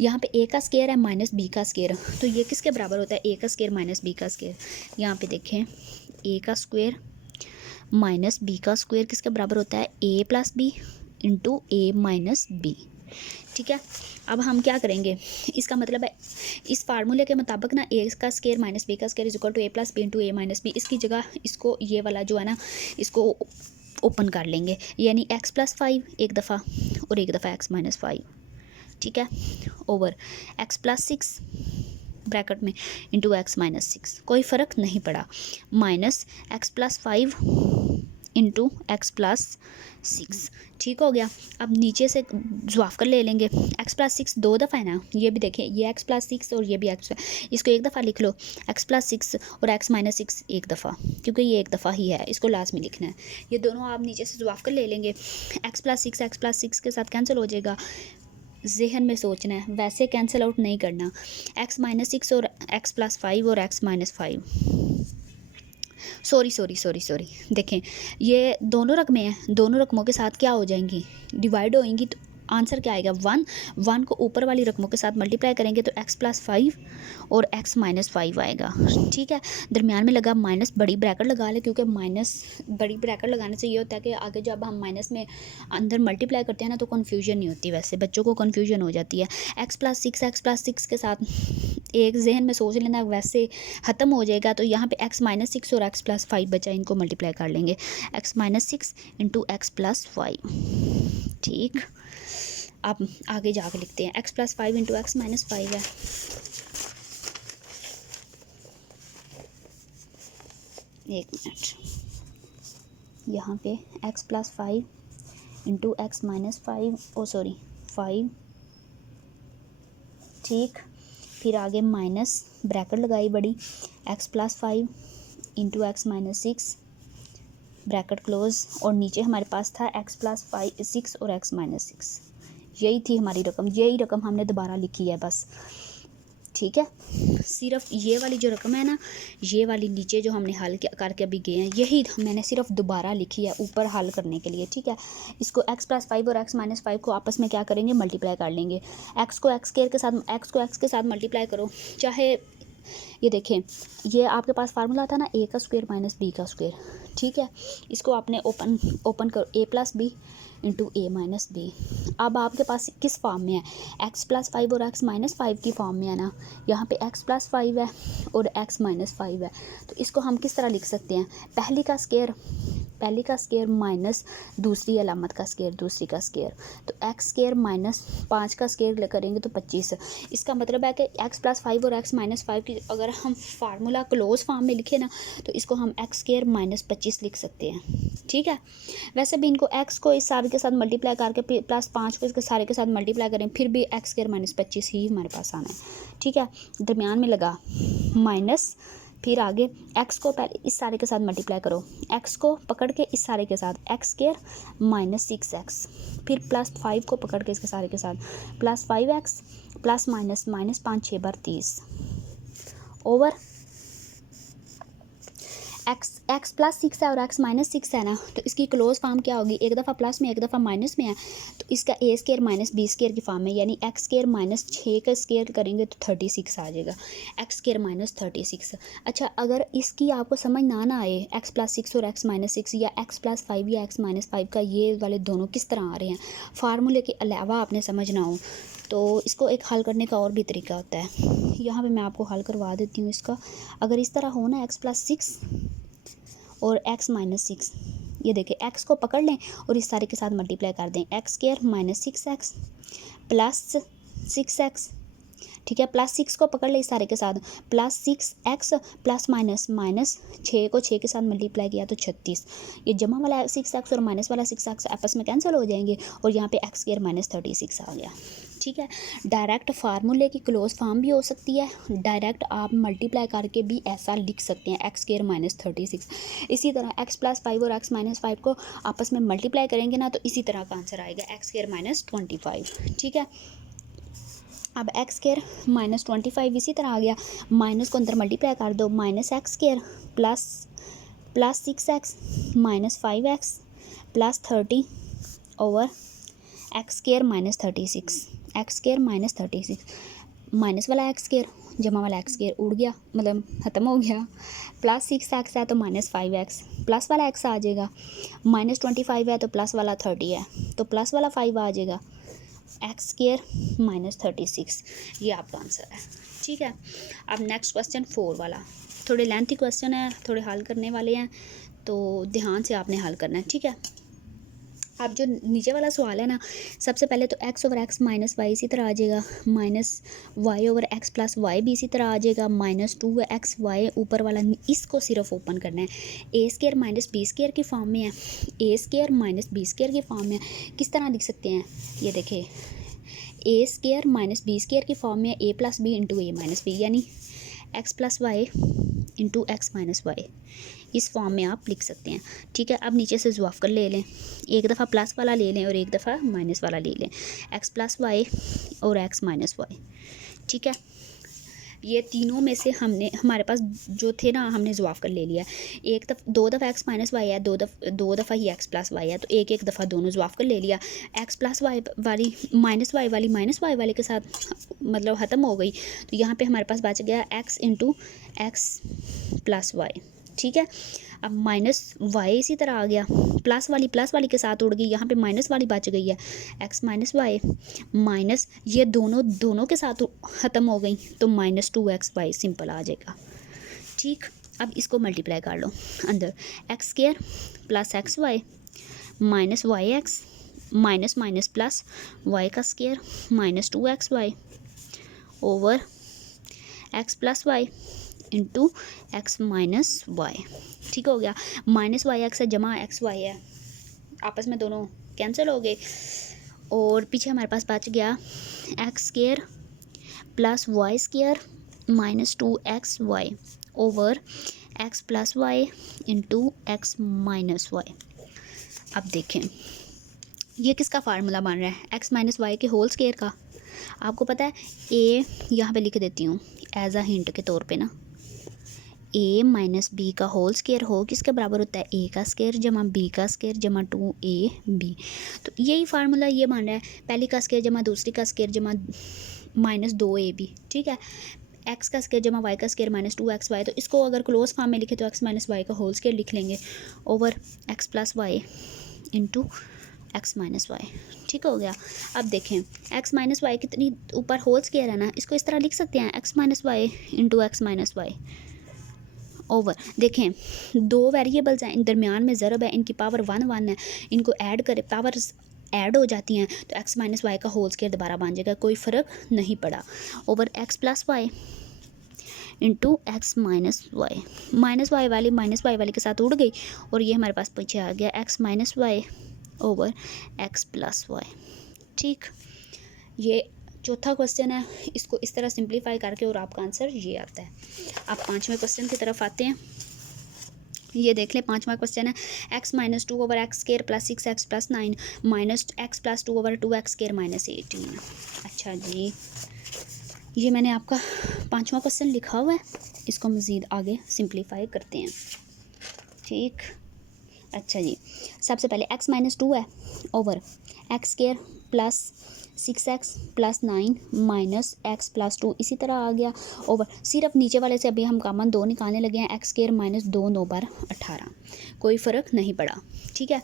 यहाँ पे a का स्क्वायर है माइनस b का स्क्वायर, तो ये किसके बराबर होता है, a का स्क्वायर माइनस b का स्क्वायर। यहाँ पे देखें a का स्क्वायर माइनस b का स्क्वायर किसके बराबर होता है, a + b into a - b। ठीक है, अब हम क्या करेंगे, इसका मतलब है इस फार्मूले के मुताबिक ना a का स्क्वायर माइनस b का square = a + b into a - b, इसकी जगह इसको ये वाला जो है ना इसको ओपन कर लेंगे, यानी x + 5 एक दफ़ा और एक दफ़ा x - 5। ठीक है, ओवर x + 6 ब्रैकेट में इंटू x - 6, कोई फ़र्क नहीं पड़ा, माइनस x + 5 इंटू x + 6। ठीक हो गया। अब नीचे से ज़्वाफ कर ले लेंगे, x + 6 2 दफ़ा है ना, ये भी देखें, ये x + 6 और ये भी x, इसको एक दफ़ा लिख लो, x + 6 और x - 6 एक दफ़ा, क्योंकि ये एक दफ़ा ही है, इसको लास्ट में लिखना है। ये दोनों आप नीचे से ज़्वाफ कर ले लेंगे, x + 6 के साथ कैंसिल हो जाएगा, जहन में सोचना है, वैसे कैंसिल आउट नहीं करना, x - 6 और x + 5 और x - 5, सॉरी देखें ये दोनों रकमें हैं, दोनों रकमों के साथ क्या हो जाएंगी, डिवाइड होएंगी, तो आंसर क्या आएगा, 1 को ऊपर वाली रकमों के साथ मल्टीप्लाई करेंगे तो x + 5 और x - 5 आएगा। ठीक है, दरमियान में लगा माइनस, बड़ी ब्रैकेट लगा ले, क्योंकि माइनस बड़ी ब्रैकेट लगाने से ये होता है कि आगे जब हम माइनस में अंदर मल्टीप्लाई करते हैं ना तो कन्फ्यूजन नहीं होती, वैसे बच्चों को कन्फ्यूजन हो जाती है। x + 6 के साथ एक जहन में सोच लेना, वैसे ख़त्म हो जाएगा, तो यहाँ पे x - 6 और x + 5 बचा, इनको मल्टीप्लाई कर लेंगे, x - 6 इंटू x + 5। ठीक, अब आगे जाकर लिखते हैं, x + 5 इंटू x - 5 है, एक मिनट, यहाँ पे x + 5 इंटू x - 5 5। ठीक, फिर आगे माइनस ब्रैकेट लगाई बड़ी, x + 5 into x minus six bracket close, और नीचे हमारे पास था एक्स प्लस 6 और एक्स माइनस 6। यही थी हमारी रकम, यही रकम हमने दोबारा लिखी है बस, ठीक है। सिर्फ ये वाली जो रकम है ना, ये वाली नीचे जो हमने हल करके अभी गए हैं, यही मैंने सिर्फ दोबारा लिखी है ऊपर हल करने के लिए, ठीक है। इसको एक्स प्लस 5 और एक्स माइनस 5 को आपस में क्या करेंगे, मल्टीप्लाई कर लेंगे। एक्स को एक्स के साथ मल्टीप्लाई करो, चाहे ये देखें, ये आपके पास फार्मूला था ना ए का स्क्वायर माइनस बी का स्क्वायर, ठीक है। इसको आपने ओपन करो, ए plus b into a minus B. अब आपके पास किस फॉर्म में है, एक्स प्लस 5 और एक्स माइनस 5 की फॉर्म में है ना। यहाँ पे एक्स प्लस 5 है और एक्स माइनस 5 है, तो इसको हम किस तरह लिख सकते हैं, पहली का स्क्वायर माइनस दूसरी अलामत का स्क्वायर, दूसरी का स्क्वायर, तो एक्स स्क्वायर माइनस 5 का स्क्वायर करेंगे तो 25। इसका मतलब है कि एक्स प्लस 5 और एक्स माइनस 5 की अगर हम फार्मूला क्लोज फॉर्म में लिखे ना, तो इसको हम एक्स स्क्वायर माइनस 25 लिख सकते हैं, ठीक है। वैसे भी इनको एक्स को इस सारे के साथ मल्टीप्लाई करके प्लस 5 को इसके सारे के साथ मल्टीप्लाई करें, फिर भी एक्स स्क्वायर माइनस 25 ही हमारे पास आना है, ठीक है। दरमियान में लगा माइनस, फिर आगे एक्स को पहले इस सारे के साथ मल्टीप्लाई करो, एक्स को पकड़ के इस सारे के साथ एक्स स्क्वायर माइनस 6x, फिर प्लस 5 को पकड़ के इसके सारे के साथ प्लस 5x प्लस माइनस 5 6 बार 30 ओवर एक्स प्लस 6 है और एक्स माइनस 6 है ना, तो इसकी क्लोज फॉर्म क्या होगी, एक दफ़ा प्लस में एक दफ़ा माइनस में है, तो इसका ए स्क्वायर माइनस बी स्क्वायर की फॉर्म में, यानी एक्स स्क्वायर माइनस 6 का स्क्वायर करेंगे तो 36 आ जाएगा, एक्स स्क्वायर माइनस 36। अच्छा, अगर इसकी आपको समझ ना आए एक्स प्लस 6 और एक्स माइनस 6 या एक्स प्लस 5 या एक्स माइनस 5 का ये वाले दोनों किस तरह आ रहे हैं, फार्मूले के अलावा आपने समझना हो, तो इसको एक हल करने का और भी तरीका होता है। यहाँ पे मैं आपको हल करवा देती हूँ इसका। अगर इस तरह हो ना, एक्स प्लस 6 और एक्स माइनस 6, ये देखें, एक्स को पकड़ लें और इस सारे के साथ मल्टीप्लाई कर दें, x square minus 6x plus 6x, ठीक है। प्लस 6 को पकड़ ले इस सारे के साथ, प्लस 6x प्लस माइनस 6 को 6 के साथ मल्टीप्लाई किया तो 36। ये जमा वाला 6x और माइनस वाला 6x आपस में कैंसिल हो जाएंगे और यहाँ पे एक्स स्क्वायर माइनस 36 आ गया, ठीक है। डायरेक्ट फार्मूले की क्लोज फॉर्म भी हो सकती है, डायरेक्ट आप मल्टीप्लाई करके भी ऐसा लिख सकते हैं, एक्स स्क्वायर माइनस 36। इसी तरह एक्स प्लस 5 और एक्स माइनस 5 को आपस में मल्टीप्लाई करेंगे ना, तो इसी तरह का आंसर आएगा, एक्स स्क्वायर माइनस 25, ठीक है। अब एक्स स्क्वायर माइनस 25 इसी तरह आ गया, माइनस को अंदर मल्टीप्लाई कर दो, minus x square plus 6x minus 5x plus 30 over x square minus 36, x square minus 36, minus वाला एक्स स्क्वायर जमा वाला एक्स स्क्वायर उड़ गया, मतलब ख़त्म हो गया, प्लस 6x है तो माइनस 5x, प्लस वाला x आ जाएगा, माइनस 25 है तो प्लस वाला 30 है तो प्लस वाला 5 आ जाएगा, एक्स स्क्वायर माइनस 36, ये आपका आंसर है, ठीक है। अब नेक्स्ट क्वेश्चन 4 वाला, थोड़े लेंथी क्वेश्चन है, थोड़े हल करने वाले हैं, तो ध्यान से आपने हल करना है, ठीक है। अब जो नीचे वाला सवाल है ना, सबसे पहले तो x over x minus y इसी तरह आ जाएगा, minus y over x plus y भी इसी तरह आ जाएगा, माइनस 2x वाई ऊपर वाला, इसको सिर्फ ओपन करना है। A square minus b square की फॉर्म में है, a square minus b square की फॉर्म में है, किस तरह लिख सकते हैं, ये देखें, a square minus b square की फॉर्म में a plus b into a minus b, यानी x plus y into x minus y, इस फॉर्म में आप लिख सकते हैं, ठीक है। अब नीचे से ज़वाफ कर ले लें, एक दफ़ा प्लस वाला ले लें और एक दफ़ा माइनस वाला ले लें, एक्स प्लस वाई और एक्स माइनस वाई, ठीक है। ये तीनों में से हमारे पास जो थे ना, हमने ज़वाफ कर ले लिया, दो दफ़ा एक्स माइनस वाई है, दो दफ़ा ही एक्स प्लस वाई है, तो एक दफ़ा दोनों ज़वाफ कर ले लिया। एक्स प्लस वाई वाली माइनस वाई वाले के साथ मतलब ख़त्म हो गई, तो यहाँ पे हमारे पास बच गया x into x plus y, ठीक है। अब माइनस वाई इसी तरह आ गया, प्लस वाली के साथ उड़ गई, यहाँ पे माइनस वाली बच गई है, एक्स माइनस वाई माइनस ये दोनों के साथ ख़त्म हो गई, तो माइनस 2xy सिंपल आ जाएगा, ठीक। अब इसको मल्टीप्लाई कर लो, अंदर x square plus x y minus Y x minus minus plus Y का square minus 2xy over x plus y into x minus y, ठीक हो गया। माइनस वाई एक्स है जमा एक्स वाई है, आपस में दोनों कैंसिल हो गए, और पीछे हमारे पास बच गया x square plus y square minus 2xy over x plus y into x minus y. अब देखें ये किसका फार्मूला बन रहा है, एक्स माइनस वाई के होल स्क्वायर का। आपको पता है ए यहाँ पे लिख देती हूँ एज अ हिंट के तौर पे ना, ए माइनस बी का होल स्क्वायर हो किसके बराबर होता है, ए का स्क्वायर जमा बी का स्क्वायर जमा 2ab। तो यही फार्मूला ये बन रहा है, पहली का स्क्वायर जमा दूसरी का स्क्वायर जमा -2ab। ठीक है, एक्स का स्क्वायर जमा वाई का स्क्वायर -2xy। तो इसको अगर क्लोज फॉर्म में लिखे तो एक्स माइनस वाई का होल स्क्वायर लिख लेंगे over x plus y into x minus y. ठीक हो गया। अब देखें एक्स माइनस वाई कितनी ऊपर होल स्क्वायर है ना, इसको इस तरह लिख सकते हैं x minus y into x minus y over, देखें दो वेरिएबल्स हैं, इन दरमियान में ज़रब है, इनकी पावर 1 है, इनको ऐड करें पावर्स ऐड हो जाती हैं तो एक्स माइनस वाई का होल स्क्वायर दोबारा बन जाएगा, कोई फ़र्क नहीं पड़ा। Over x plus y into x minus y वाली के साथ उड़ गई और ये हमारे पास पीछे आ गया x minus y over x plus y. ठीक, ये चौथा क्वेश्चन है, इसको इस तरह सिंप्लीफाई करके और आपका आंसर ये आता है। आप पांचवें क्वेश्चन की तरफ आते हैं। ये देख लें, पांचवा क्वेश्चन है x minus 2 over x square plus 6x plus 9 minus x plus 2 over 2x square minus 18। अच्छा जी, ये मैंने आपका पांचवा क्वेश्चन लिखा हुआ है, इसको मज़ीद आगे सिंप्लीफाई करते हैं। ठीक, अच्छा जी, सबसे पहले x माइनस 2 है over x square plus 6x plus 9 minus x plus 2 इसी तरह आ गया ओवर, सिर्फ नीचे वाले से अभी हम कॉमन 2 निकालने लगे हैं, एक्स स्क्वायर माइनस 2 9 बार 18, कोई फ़र्क नहीं पड़ा। ठीक है,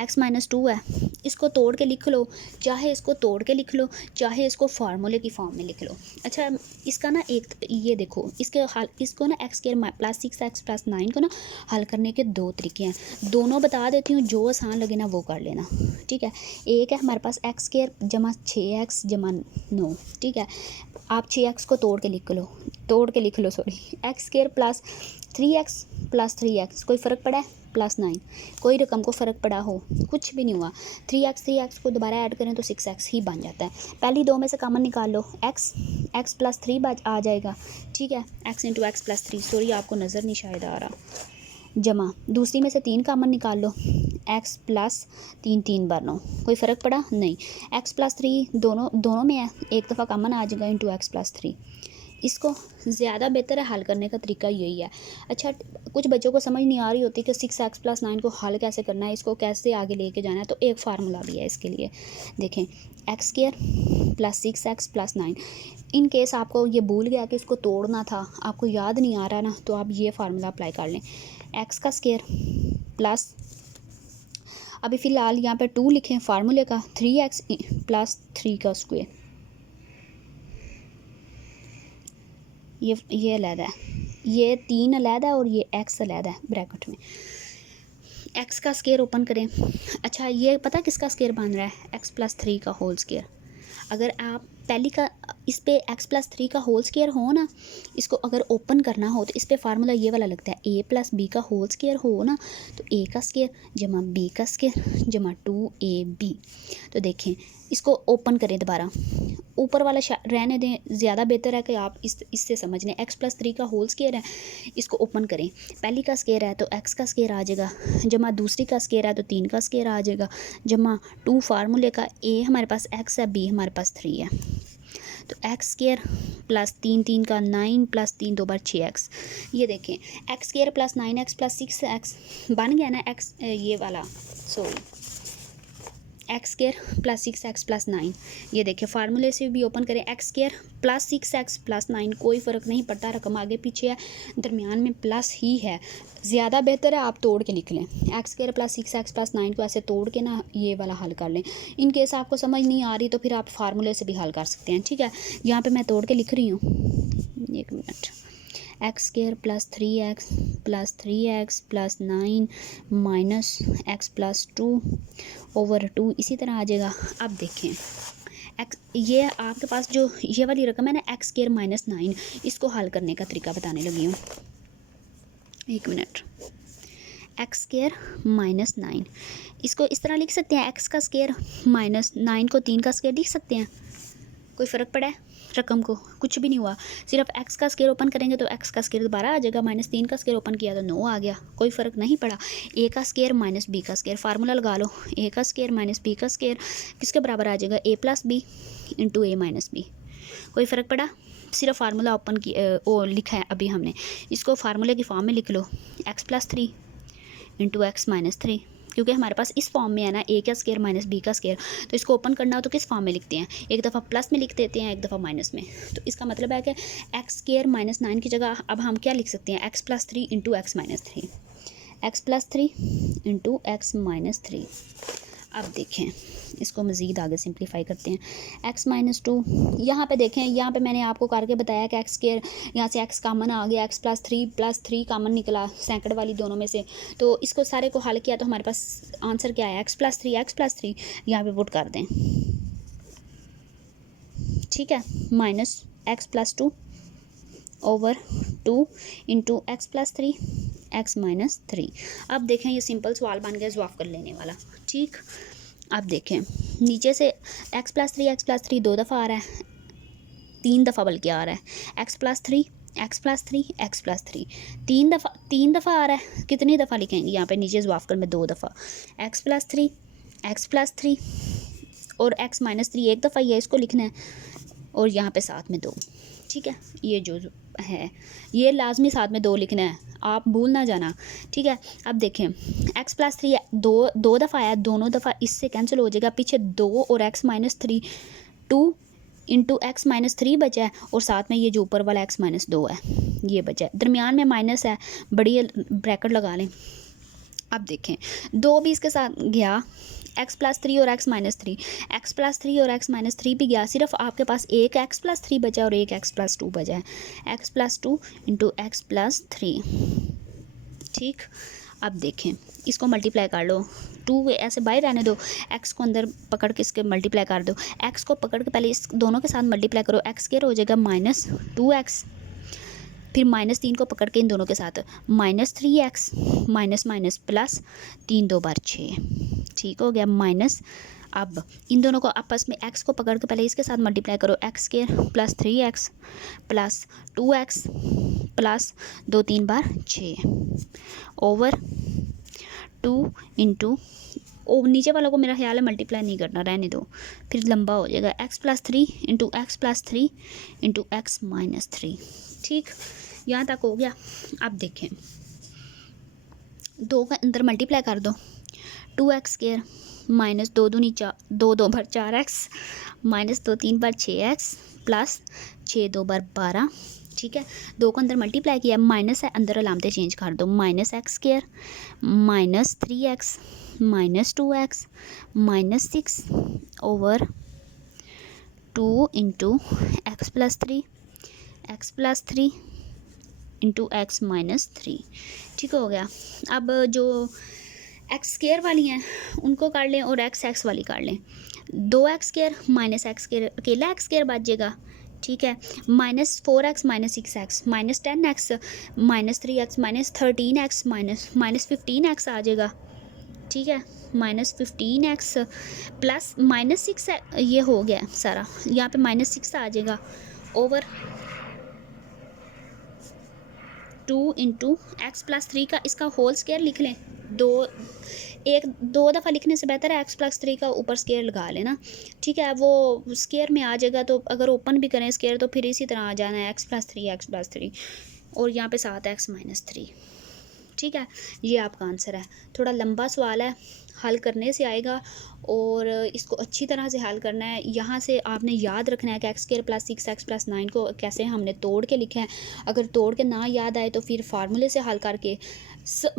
x माइनस 2 है, इसको तोड़ के लिख लो, चाहे इसको तोड़ के लिख लो चाहे इसको फार्मूले की फॉर्म में लिख लो। अच्छा, इसका ना एक ये देखो, इसके हल इसको ना x square plus 6x plus 9 को ना हल करने के दो तरीके हैं, दोनों बता देती हूँ, जो आसान लगे ना वो कर लेना। ठीक है, एक है हमारे पास एक्स स्क्वायर जमा 6x जमा 9। ठीक है, आप 6x को तोड़ के लिख लो x square plus 3x plus 3x, कोई फ़र्क पड़ा है प्लस 9, कोई रकम को फ़र्क पड़ा हो, कुछ भी नहीं हुआ, 3x को दोबारा ऐड करें तो 6x ही बन जाता है। पहली दो में से कॉमन निकाल लो, x प्लस 3 आ जाएगा। ठीक है, x into x plus 3, sorry आपको नज़र नहीं शायद आ रहा, जमा दूसरी में से 3 कॉमन निकाल लो, x प्लस 3 बार 9, कोई फ़र्क पड़ा नहीं, x प्लस 3 दोनों में है, एक दफ़ा कॉमन आ जाएगा इंटू एक्स प्लस 3। इसको ज़्यादा बेहतर है हल करने का तरीका यही है। अच्छा, कुछ बच्चों को समझ नहीं आ रही होती कि 6x प्लस 9 को हल कैसे करना है, इसको कैसे आगे लेके जाना है, तो एक फार्मूला भी है इसके लिए। देखें x square plus 6x plus 9, in case आपको ये भूल गया कि इसको तोड़ना था, आपको याद नहीं आ रहा ना, तो आप ये फार्मूला अप्लाई कर लें, एक्स का स्क्वायर प्लस, अभी फ़िलहाल यहाँ पे 2 लिखें फार्मूले का, 3x प्लस 3 का स्क्वायर, ये अलहदा है, ये 3 अलहदा है और ये x अलहदा है ब्रैकेट में। x का स्क्वायर ओपन करें। अच्छा, ये पता किसका स्क्वायर बन रहा है, x प्लस 3 का होल स्क्वायर। अगर आप पहली का इस पे x प्लस 3 का होल स्क्वायर हो ना, इसको अगर ओपन करना हो तो इस पे फार्मूला ये वाला लगता है, a प्लस बी का होल स्क्वायर हो ना तो a का स्क्वायर जमा b का स्क्वायर जमा 2ab। तो देखें इसको ओपन करें दोबारा, ऊपर वाला रहने दें, ज़्यादा बेहतर है कि आप इससे समझ लें। x प्लस 3 का होल स्क्वायर है, इसको ओपन करें, पहली का स्क्वायर है तो x का स्क्वायर आ जाएगा, जमा दूसरी का स्क्वायर है तो 3 का स्क्वायर आ जाएगा, जमा 2 फार्मूले का, a हमारे पास x है, b हमारे पास 3 है, तो एक्स स्क्वायर प्लस 3 का 9 प्लस 3 2 बार 6x। ये देखें x square plus 9x plus 6x बन गया ना, एक्स ये वाला sorry x square plus 6x plus 9। ये देखिए फार्मूले से भी ओपन करें, x square plus 6x plus 9, कोई फ़र्क नहीं पड़ता, रकम आगे पीछे है, दरमियान में प्लस ही है, ज़्यादा बेहतर है आप तोड़ के लिख लें, x square plus 6x plus 9 को ऐसे तोड़ के ना ये वाला हल कर लें। इन केस आपको समझ नहीं आ रही तो फिर आप फार्मूले से भी हल कर सकते हैं। ठीक है, यहाँ पर मैं तोड़ के लिख रही हूँ, एक minute, x square plus 3x plus 9 minus x plus 2 over 2 इसी तरह आ जाएगा। अब देखें एक्स, ये आपके पास जो ये वाली रकम है ना एक्स स्क्वायर माइनस 9, इसको हल करने का तरीका बताने लगी हूँ, एक मिनट, एक्स स्क्वायर माइनस 9, इसको इस तरह लिख सकते हैं, एक्स का स्क्वायर माइनस 9 को 3 का स्क्वायर लिख सकते हैं, कोई फ़र्क पड़ा है, रकम को, कुछ भी नहीं हुआ। सिर्फ एक्स का स्केयर ओपन करेंगे तो एक्स का स्केयर दोबारा आ जाएगा, -3 का स्केयर ओपन किया तो 9 आ गया, कोई फ़र्क नहीं पड़ा। ए का स्केयर माइनस बी का स्केयर, फार्मूला लगा लो, ए का स्केयर माइनस बी का स्केयर किसके बराबर आ जाएगा, ए plus b into a minus B, कोई फ़र्क पड़ा। सिर्फ फार्मूला ओपन की वो लिखा है अभी हमने, इसको फार्मूले की फॉर्म में लिख लो, x plus 3 into x minus 3, क्योंकि हमारे पास इस फॉर्म में है ना, ए का स्केयर माइनस बी का स्केयर, तो इसको ओपन करना हो तो किस फॉर्म में लिखते हैं, एक दफ़ा प्लस में लिख देते हैं, एक दफ़ा माइनस में। तो इसका मतलब है कि एक्स स्केयर -9 की जगह अब हम क्या लिख सकते हैं, x plus 3 into x minus 3, x plus 3 into x minus 3। अब देखें इसको मज़ीद आगे सिंप्लीफाई करते हैं, x माइनस 2, यहाँ पे देखें, यहाँ पे मैंने आपको करके बताया कि एक्स स्केयर, यहाँ से x कामन आ गया, x प्लस 3 कामन निकला सैकड़ वाली दोनों में से, तो इसको सारे को हल किया तो हमारे पास आंसर क्या है, x प्लस 3 यहाँ पे पुट कर दें, ठीक है, minus x plus 2 over 2 into x plus 3 x minus 3। अब देखें ये सिंपल सवाल बन गया जवाब कर लेने वाला, ठीक। अब देखें नीचे से एक्स प्लस 3 2 दफ़ा आ रहा है, 3 दफ़ा बल्कि आ रहा है, एक्स प्लस 3 3 दफ़ा आ रहा है, कितनी दफ़ा लिखेंगे यहाँ पे नीचे जवाब कर में 2 दफ़ा, एक्स प्लस 3 और एक्स माइनस 3 एक दफ़ा ही है, इसको लिखना है, और यहाँ पे साथ में 2, ठीक है, ये जो है ये लाजमी साथ में 2 लिखना है, आप भूल ना जाना, ठीक है। अब देखें x प्लस 3 दो दफ़ा आया, दोनों दफ़ा इससे कैंसिल हो जाएगा, पीछे 2 और x minus 3 2 into x minus 3 बचा है, और साथ में ये जो ऊपर वाला x माइनस 2 है ये बचा है, दरमियान में माइनस है, बड़ी ब्रैकेट लगा लें। अब देखें 2 भी इसके साथ गया, x प्लस 3 और x माइनस 3, एक्स प्लस 3 और x माइनस 3 भी गया, सिर्फ आपके पास एक x प्लस 3 बचा और एक x प्लस 2 बचा है, x plus 2 into x plus 3, ठीक। अब देखें इसको मल्टीप्लाई कर लो, 2 ऐसे बाहर रहने दो, x को अंदर पकड़ के इसके मल्टीप्लाई कर दो, x को पकड़ के पहले इस दोनों के साथ मल्टीप्लाई करो, x स्क्वायर हो जाएगा -2x, फिर -3 को पकड़ के इन दोनों के साथ -3x माइनस प्लस 3 2 बार 6, ठीक हो गया, माइनस। अब इन दोनों को आपस में x को पकड़ के पहले इसके साथ मल्टीप्लाई करो, x square plus 3x plus 2x plus 2 3 बार 6 ओवर 2 इंटू, ओ नीचे वालों को मेरा ख्याल है मल्टीप्लाई नहीं करना, रहने दो, फिर लंबा हो जाएगा, x plus 3 into x plus 3 into x minus 3, ठीक, यहाँ तक हो गया। अब देखें 2 का अंदर मल्टीप्लाई कर दो, 2x स्क्वायर माइनस 2 दूनी 2 2 बार 4x माइनस 2 3 बार 6x प्लस 6 2 बार 12, ठीक है। 2 को अंदर मल्टीप्लाई किया, माइनस है, अंदर अलामतें चेंज कर दो, minus x square minus 3x minus 2x minus 6 over 2 into x plus 3 into x minus 3, ठीक हो गया। अब जो एक्स स्क्वायर वाली हैं उनको काट लें और एक्स वाली काट लें, 2x square minus x square अकेला एक्स स्क्वायर बच जाएगा, ठीक है, -4x minus 6x minus 10x minus 3x minus 13x minus 15x आ जाएगा, ठीक है, -15x प्लस -6 ये हो गया सारा, यहाँ पे -6 आ जाएगा ओवर 2 इंटू एक्स प्लस 3 का इसका होल स्क्वायर लिख लें, 2 दफ़ा लिखने से बेहतर है एक्स प्लस 3 का ऊपर स्क्वायर लगा लेना, ठीक है, वो स्क्वायर में आ जाएगा, तो अगर ओपन भी करें स्क्वायर तो फिर इसी तरह आ जाना है एक्स प्लस 3 और यहाँ पे साथ एक्स माइनस 3, ठीक है, ये आपका आंसर है। थोड़ा लंबा सवाल है, हल करने से आएगा और इसको अच्छी तरह से हल करना है। यहाँ से आपने याद रखना है कि x square plus 6x plus 9 को कैसे हमने तोड़ के लिखा है, अगर तोड़ के ना याद आए तो फिर फार्मूले से हल करके,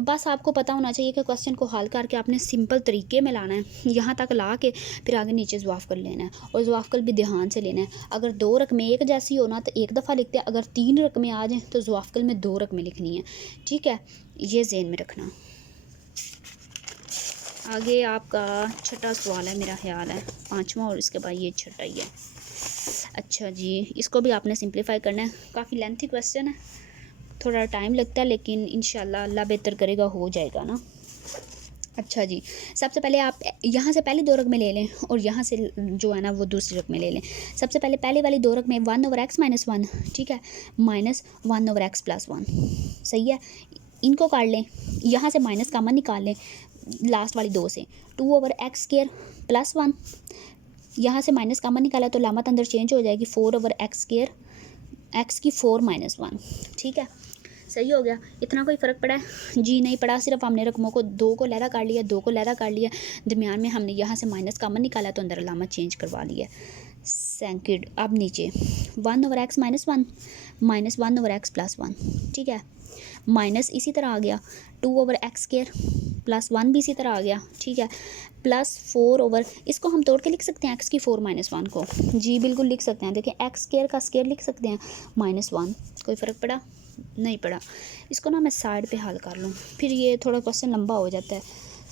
बस आपको पता होना चाहिए कि क्वेश्चन को हल करके आपने सिंपल तरीके में लाना है, यहाँ तक ला के फिर आगे नीचे जवाब कर लेना है, और जवाब कर भी ध्यान से लेना है। अगर 2 रकमें एक जैसी हो ना तो एक दफ़ा लिखते हैं, अगर 3 रकमें आ जाएँ तो जवाब कर में 2 रकमें लिखनी है, ठीक है, ये ज़हन में रखना। आगे आपका छठा सवाल है, मेरा ख्याल है 5वां, और इसके बाद ये छठा ही है। अच्छा जी, इसको भी आपने सिंप्लीफाई करना है, काफ़ी लेंथी क्वेश्चन है, थोड़ा टाइम लगता है, लेकिन इंशाल्लाह अल्लाह बेहतर करेगा, हो जाएगा ना। अच्छा जी, सबसे पहले आप यहाँ से पहली दो रकमें ले लें और यहाँ से जो है ना वो दूसरी रकमें ले लें। सबसे पहले पहली वाली दो रकमें 1/x - 1, ठीक है, माइनस 1/x + 1, सही है। इनको काट लें, यहाँ से माइनस कॉमन निकाल लें लास्ट वाली दो से, 2/x² + 1, यहाँ से माइनस कॉमन निकाला तो लामत अंदर चेंज हो जाएगी, 4/x², x की 4 - 1, ठीक है, सही हो गया। इतना कोई फ़र्क पड़ा है जी? नहीं पड़ा, सिर्फ हमने रकमों को दो को लहदा काट लिया, दो को लहदा काट लिया, दरमियान में हमने यहाँ से माइनस कॉमन निकाला तो अंदर अलामत चेंज करवा लिया। सेकंड, अब नीचे 1/x - 1 माइनस 1/x + 1, ठीक है, माइनस इसी तरह आ गया 2/x² + 1 भी इसी तरह आ गया, ठीक है, प्लस 4 इसको हम तोड़ के लिख सकते हैं x की 4 - 1 को, जी बिल्कुल लिख सकते हैं। देखिए x² का स्क्वायर लिख सकते हैं -1, कोई फ़र्क पड़ा? नहीं पड़ा। इसको ना मैं साइड पे हल कर लूँ, फिर ये थोड़ा क्वेश्चन लंबा हो जाता है,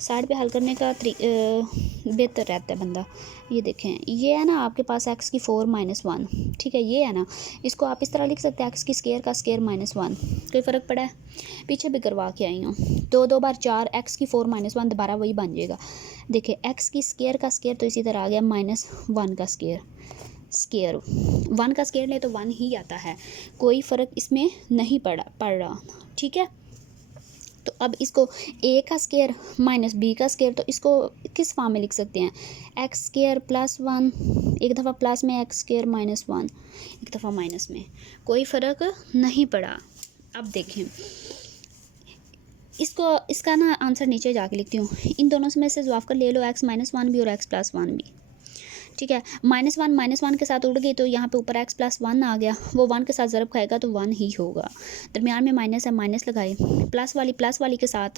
साइड पे हल करने का बेहतर रहता है बंदा। ये देखें, ये है ना आपके पास x की 4 - 1, ठीक है, ये है ना, इसको आप इस तरह लिख सकते हैं x की स्क्वायर का स्क्वायर -1, कोई फ़र्क पड़ा है? पीछे भी करवा के आई हूँ, 2 बार 4, x की 4 - 1 दोबारा वही बन जाएगा। देखिए x की स्क्वायर का स्क्वायर तो इसी तरह आ गया -1 का स्क्वायर, स्क्वायर 1 का स्क्वायर ले तो 1 ही आता है, कोई फ़र्क इसमें नहीं पड़ रहा, ठीक है। तो अब इसको a का स्क्वायर माइनस b का स्क्वायर, तो इसको किस फॉर्म में लिख सकते हैं, x² + 1, एक दफ़ा प्लस में x² - 1, एक दफ़ा माइनस में, कोई फ़र्क नहीं पड़ा। अब देखें इसको, इसका ना आंसर नीचे जाके लिखती हूँ, इन दोनों में से जवाब कर ले लो, x - 1 भी और x + 1 भी, ठीक है, -1 के साथ उड़ गई तो यहाँ पे ऊपर x + 1 आ गया, वो 1 के साथ ज़रब खाएगा तो 1 ही होगा, दरमियान में माइनस है, माइनस लगाए, प्लस वाली के साथ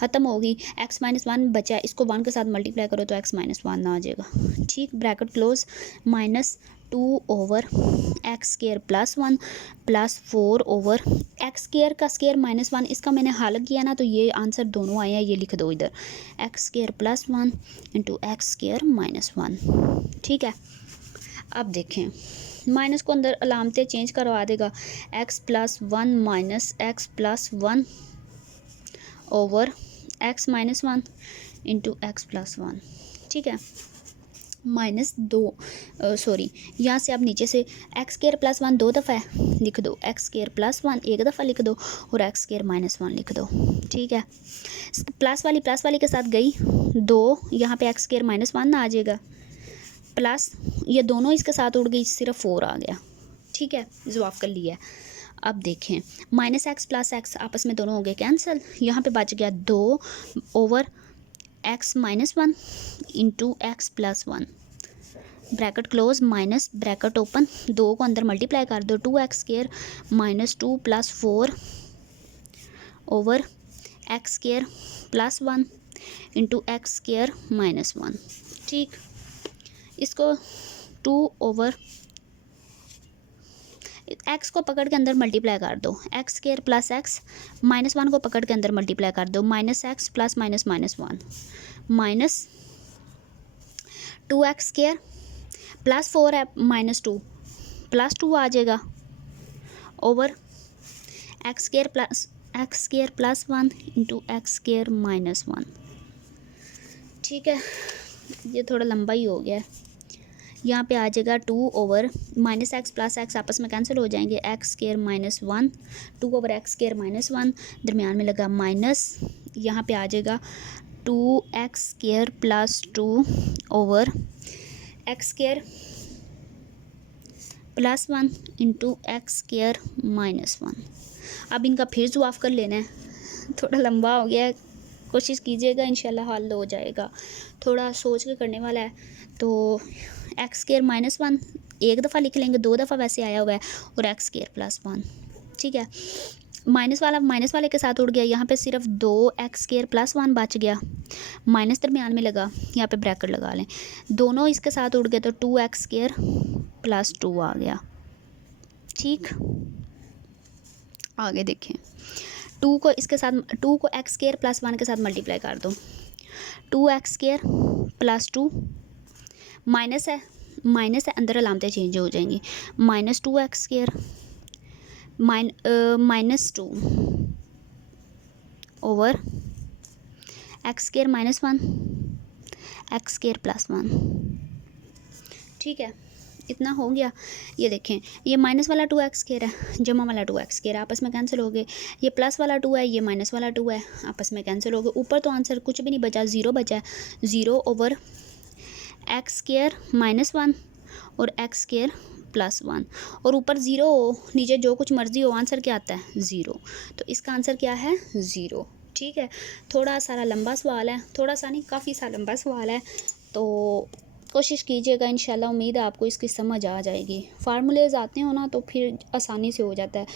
ख़त्म होगी, x - 1 बचा, इसको 1 के साथ मल्टीप्लाई करो तो x - 1 आ जाएगा, ठीक, ब्रैकेट क्लोज, -2/x² + 1 + 4/x² का स्क्वायर -1, इसका मैंने हल किया ना तो ये आंसर दोनों आए हैं, ये लिख दो इधर, x² + 1 × x² - 1, ठीक है। अब देखें, माइनस को अंदर अलामतें चेंज करवा देगा, x + 1 minus x + 1 over x - 1 × x + 1, ठीक है, -2, सॉरी, यहाँ से आप नीचे से x² + 1 दो दफ़ा है लिख दो, x² + 1 एक दफ़ा लिख दो और x² - 1 लिख दो, ठीक है, प्लस वाली के साथ गई 2, यहाँ पे x² - 1 आ जाएगा, प्लस ये दोनों इसके साथ उड़ गई, सिर्फ 4 आ गया, ठीक है, जवाब कर लिया। अब देखें -x + x आपस में दोनों हो गए कैंसिल, यहाँ पे बच गया 2/x - 1 × x + 1, bracket close minus bracket open, 2 को अंदर मल्टीप्लाई कर दो, 2x² - 2 + 4 ओवर x² + 1 × x² - 1, ठीक, इसको 2 x को पकड़ के अंदर मल्टीप्लाई कर दो, x² + x, -1 को पकड़ के अंदर मल्टीप्लाई कर दो, -x + -1 -2x² +4 है, -2 +2 आ जाएगा ओवर x² + 1 × x² - 1, ठीक है, ये थोड़ा लंबा ही हो गया है, यहाँ पे आ जाएगा 2 ओवर -x + x आपस में कैंसिल हो जाएंगे, x² - 1 2/x² - 1 दरमियान में लगा माइनस, यहाँ पे आ जाएगा 2x² + 2 ओवर x² + 1 × x² - 1। अब इनका फिर जवाब कर लेना है, थोड़ा लंबा हो गया है, कोशिश कीजिएगा, इंशाल्लाह हल हो जाएगा, थोड़ा सोच के करने वाला है। तो x² - 1 एक दफ़ा लिख लेंगे, 2 दफ़ा वैसे आया हुआ है, और x² + 1, ठीक है, माइनस वाले के साथ उड़ गया, यहाँ पे सिर्फ 2x² + 1 बच गया, माइनस दरमियान में लगा, यहाँ पे ब्रैकेट लगा लें, दोनों इसके साथ उड़ गए तो 2x² + 2 आ गया, ठीक, आगे देखें, 2 को इसके साथ 2 को x² + 1 के साथ मल्टीप्लाई कर दो, 2x² + 2 माइनस है अंदर अलामतें चेंज हो जाएंगी, -2x² -2 over x square -1 x square +1। ठीक है, इतना हो गया। ये देखें, ये माइनस वाला 2x स्केयर है, जमा वाला 2x स्केयर आपस में कैंसिल हो गए। ये प्लस वाला 2 है, ये माइनस वाला 2 है, आपस में कैंसिल हो गए। ऊपर तो आंसर कुछ भी नहीं बचा, 0 बचा है। 0/x स्केयर -1 और x स्केयर +1, और ऊपर 0 हो, नीचे जो कुछ मर्जी हो, आंसर क्या आता है 0। तो इसका आंसर क्या है 0। ठीक है, थोड़ा सारा लंबा सवाल है, थोड़ा सा नहीं काफ़ी सा लंबा सवाल है, तो कोशिश कीजिएगा। इंशाल्लाह उम्मीद है आपको इसकी समझ आ जाएगी। फार्मूलेज आते हो ना तो फिर आसानी से हो जाता है।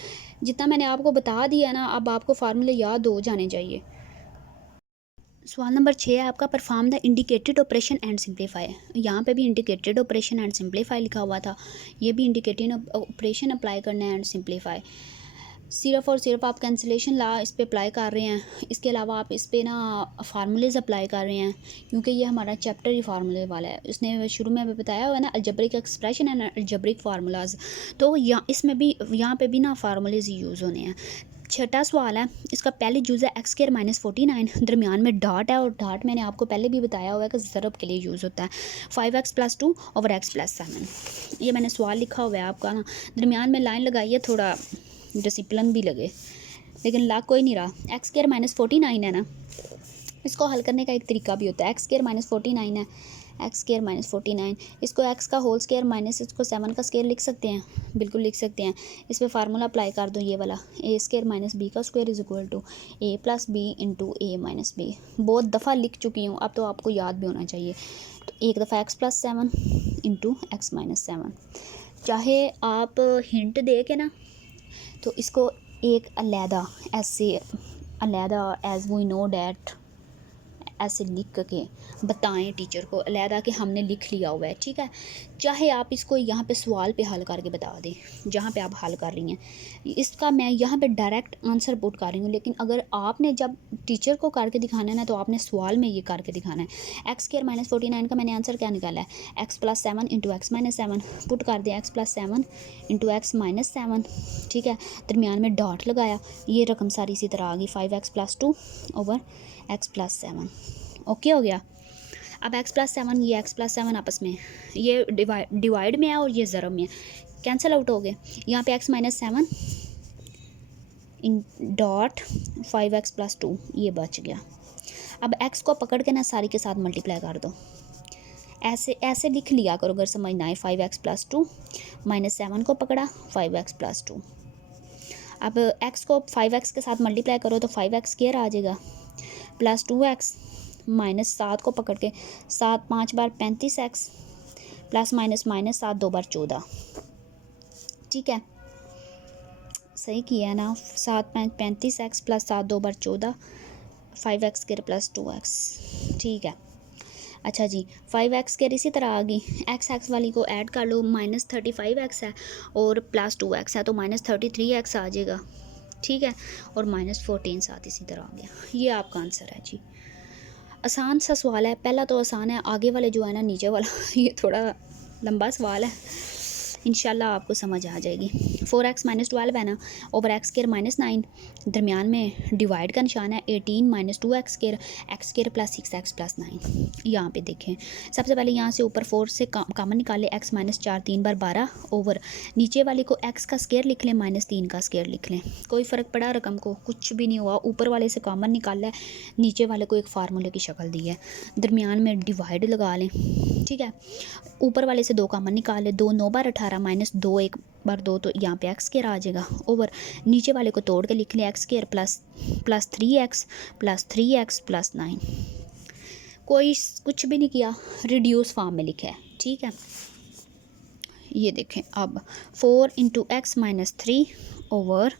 जितना मैंने आपको बता दिया ना, अब आपको फार्मूले याद हो जाने चाहिए। सवाल नंबर 6 है आपका, perform the indicated operation and simplify. यहाँ पे भी इंडिकेटेड ऑपरेशन एंड सिंप्लीफाई लिखा हुआ था, ये भी इंडिकेटेड ऑपरेशन अप्लाई करना है एंड सिंप्लीफाई। सिर्फ और सिर्फ आप कैंसिलेशन ला इस पर अप्लाई कर रहे हैं, इसके अलावा आप इस पर ना फार्मूलेज अप्लाई कर रहे हैं, क्योंकि ये हमारा चैप्टर ही फार्मूले वाला है। उसने शुरू में अभी बताया हुआ है ना, algebraic expression and algebraic formulas, तो इसमें भी यहाँ पे भी ना फार्मूलेज यूज़ होने हैं। छठा सवाल है, इसका पहले यूज़ है एक्स स्क्वायर -49, दरमियान में डॉट है, और डॉट मैंने आपको पहले भी बताया हुआ है कि ज़रब के लिए यूज़ होता है। 5x + 2 / x + 7। ये मैंने सवाल लिखा हुआ है आपका ना, दरमियान में लाइन लगाइए, थोड़ा डिसिप्लिन भी लगे, लेकिन लाग कोई नहीं रहा। एक्स स्क्वायर -49 है ना, इसको हल करने का एक तरीका भी होता है। एक्स स्क्वायर -49 है, एक्स स्क्वायर -49, इसको एक्स का होल स्क्वायर माइनस इसको 7 का स्क्वायर लिख सकते हैं, बिल्कुल लिख सकते हैं। इस पर फार्मूला अप्लाई कर दो, ये वाला a स्क्वायर - b का square = a + b × a - b। बहुत दफ़ा लिख चुकी हूँ, अब तो आपको याद भी होना चाहिए। तो एक दफ़ा x + 7 × x - 7। चाहे आप हिंट दे के ना, तो इसको एक अलहदा ऐसे अलहदा एज वी नो डैट ऐसे लिख के बताएं टीचर को अलहदा कि हमने लिख लिया हुआ है। ठीक है, चाहे आप इसको यहाँ पे सवाल पे हल करके बता दें, जहाँ पे आप हल कर रही हैं, इसका मैं यहाँ पे डायरेक्ट आंसर पुट कर रही हूँ, लेकिन अगर आपने जब टीचर को करके दिखाना है ना, तो आपने सवाल में ये करके दिखाना है। एक्स स्क्वायर -49 का मैंने आंसर क्या निकाला है, x + 7 × x - 7 पुट कर दिया, x + 7 × x - 7। ठीक है, दरमियान में डॉट लगाया, ये रकम सारी इसी तरह आ गई, 5x + 2 / x + 7। ओके हो गया। अब x + 7, ये x + 7 आपस में ये डिवाइड में है और ये ज़रब में है, कैंसिल आउट हो गए। यहाँ पे x - 7 डॉट 5x + 2 ये बच गया। अब x को पकड़ के ना सारी के साथ मल्टीप्लाई कर दो, ऐसे ऐसे लिख लिया करो अगर समझना है। 5x + 2 -7 को पकड़ा, 5x + 2। अब x को 5x के साथ मल्टीप्लाई करो तो 5x स्क्वायर आ जाएगा, प्लस 2x -7 को पकड़ के 7 5 बार 35x प्लस -7 2 बार 14। ठीक है, सही किया है ना, 7 5 35x प्लस 7 2 बार 14, 5x स्क्वायर प्लस 2x। ठीक है, अच्छा जी, 5x स्क्वायर इसी तरह आ गई, x वाली को ऐड कर लो, -35x है और प्लस 2x है तो -33x आ जाएगा। ठीक है, और -14 साथ इसी तरह आ गया। ये आपका आंसर है जी। आसान सा सवाल है, पहला तो आसान है, आगे वाले जो है ना नीचे वाला ये थोड़ा लंबा सवाल है, इंशाल्लाह आपको समझ आ जाएगी। 4x - 12 है ना, ओवर x स्क्वायर -9, दरमियान में डिवाइड का निशान है, 18 - 2x square x square plus 6x plus 9। यहाँ पे देखें, सबसे पहले यहाँ से ऊपर 4 से कॉमन निकाले, x - 4 3 बार 12 ओवर नीचे वाले को x का स्क्वायर लिख लें, -3 का स्क्वायर लिख लें। कोई फ़र्क पड़ा रकम को, कुछ भी नहीं हुआ। ऊपर वाले से कॉमन निकाला है, नीचे वाले को एक फार्मूले की शक्ल दी है, दरमियान में डिवाइड लगा लें। ठीक है, ऊपर वाले से 2 कॉमन निकाले, 2 9 बार 18 -2 1 बार 2, तो यहाँ पे x स्क्वायर आ जाएगा। ओवर नीचे वाले को तोड़ के लिख लिया, x square plus 3x plus 3x plus 9। कोई कुछ भी नहीं किया, रिड्यूस फॉर्म में लिखा है। ठीक है, ये देखें, अब 4 × x - 3 ओवर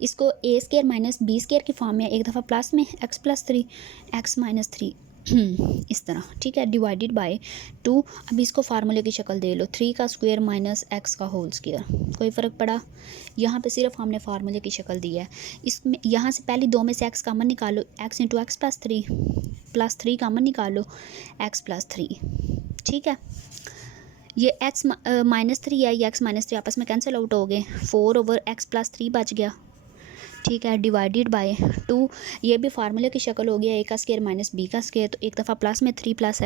इसको a स्क्वायर - b स्क्वायर की फॉर्म में, एक दफ़ा प्लस में x + 3 x - 3 इस तरह। ठीक है, डिवाइडेड बाय 2। अब इसको फार्मूले की शक्ल दे लो, 3 का स्क्वायर माइनस x का होल स्क्वायर। कोई फ़र्क पड़ा, यहाँ पे सिर्फ हमने फार्मूले की शक्ल दी है। इसमें यहाँ से पहले 2 में से x कॉमन निकालो, x × x + 3 प्लस 3 कॉमन निकालो, x + 3। ठीक है, ये x -3 है, ये x - 3 आपस में कैंसिल आउट हो गए, 4 ओवर x + 3 बच गया। ठीक है, डिवाइडेड बाय 2, ये भी फार्मूले की शक्ल हो गया, ए का स्क्वायर माइनस बी का स्क्वायर, तो एक दफ़ा प्लस में 3 प्लस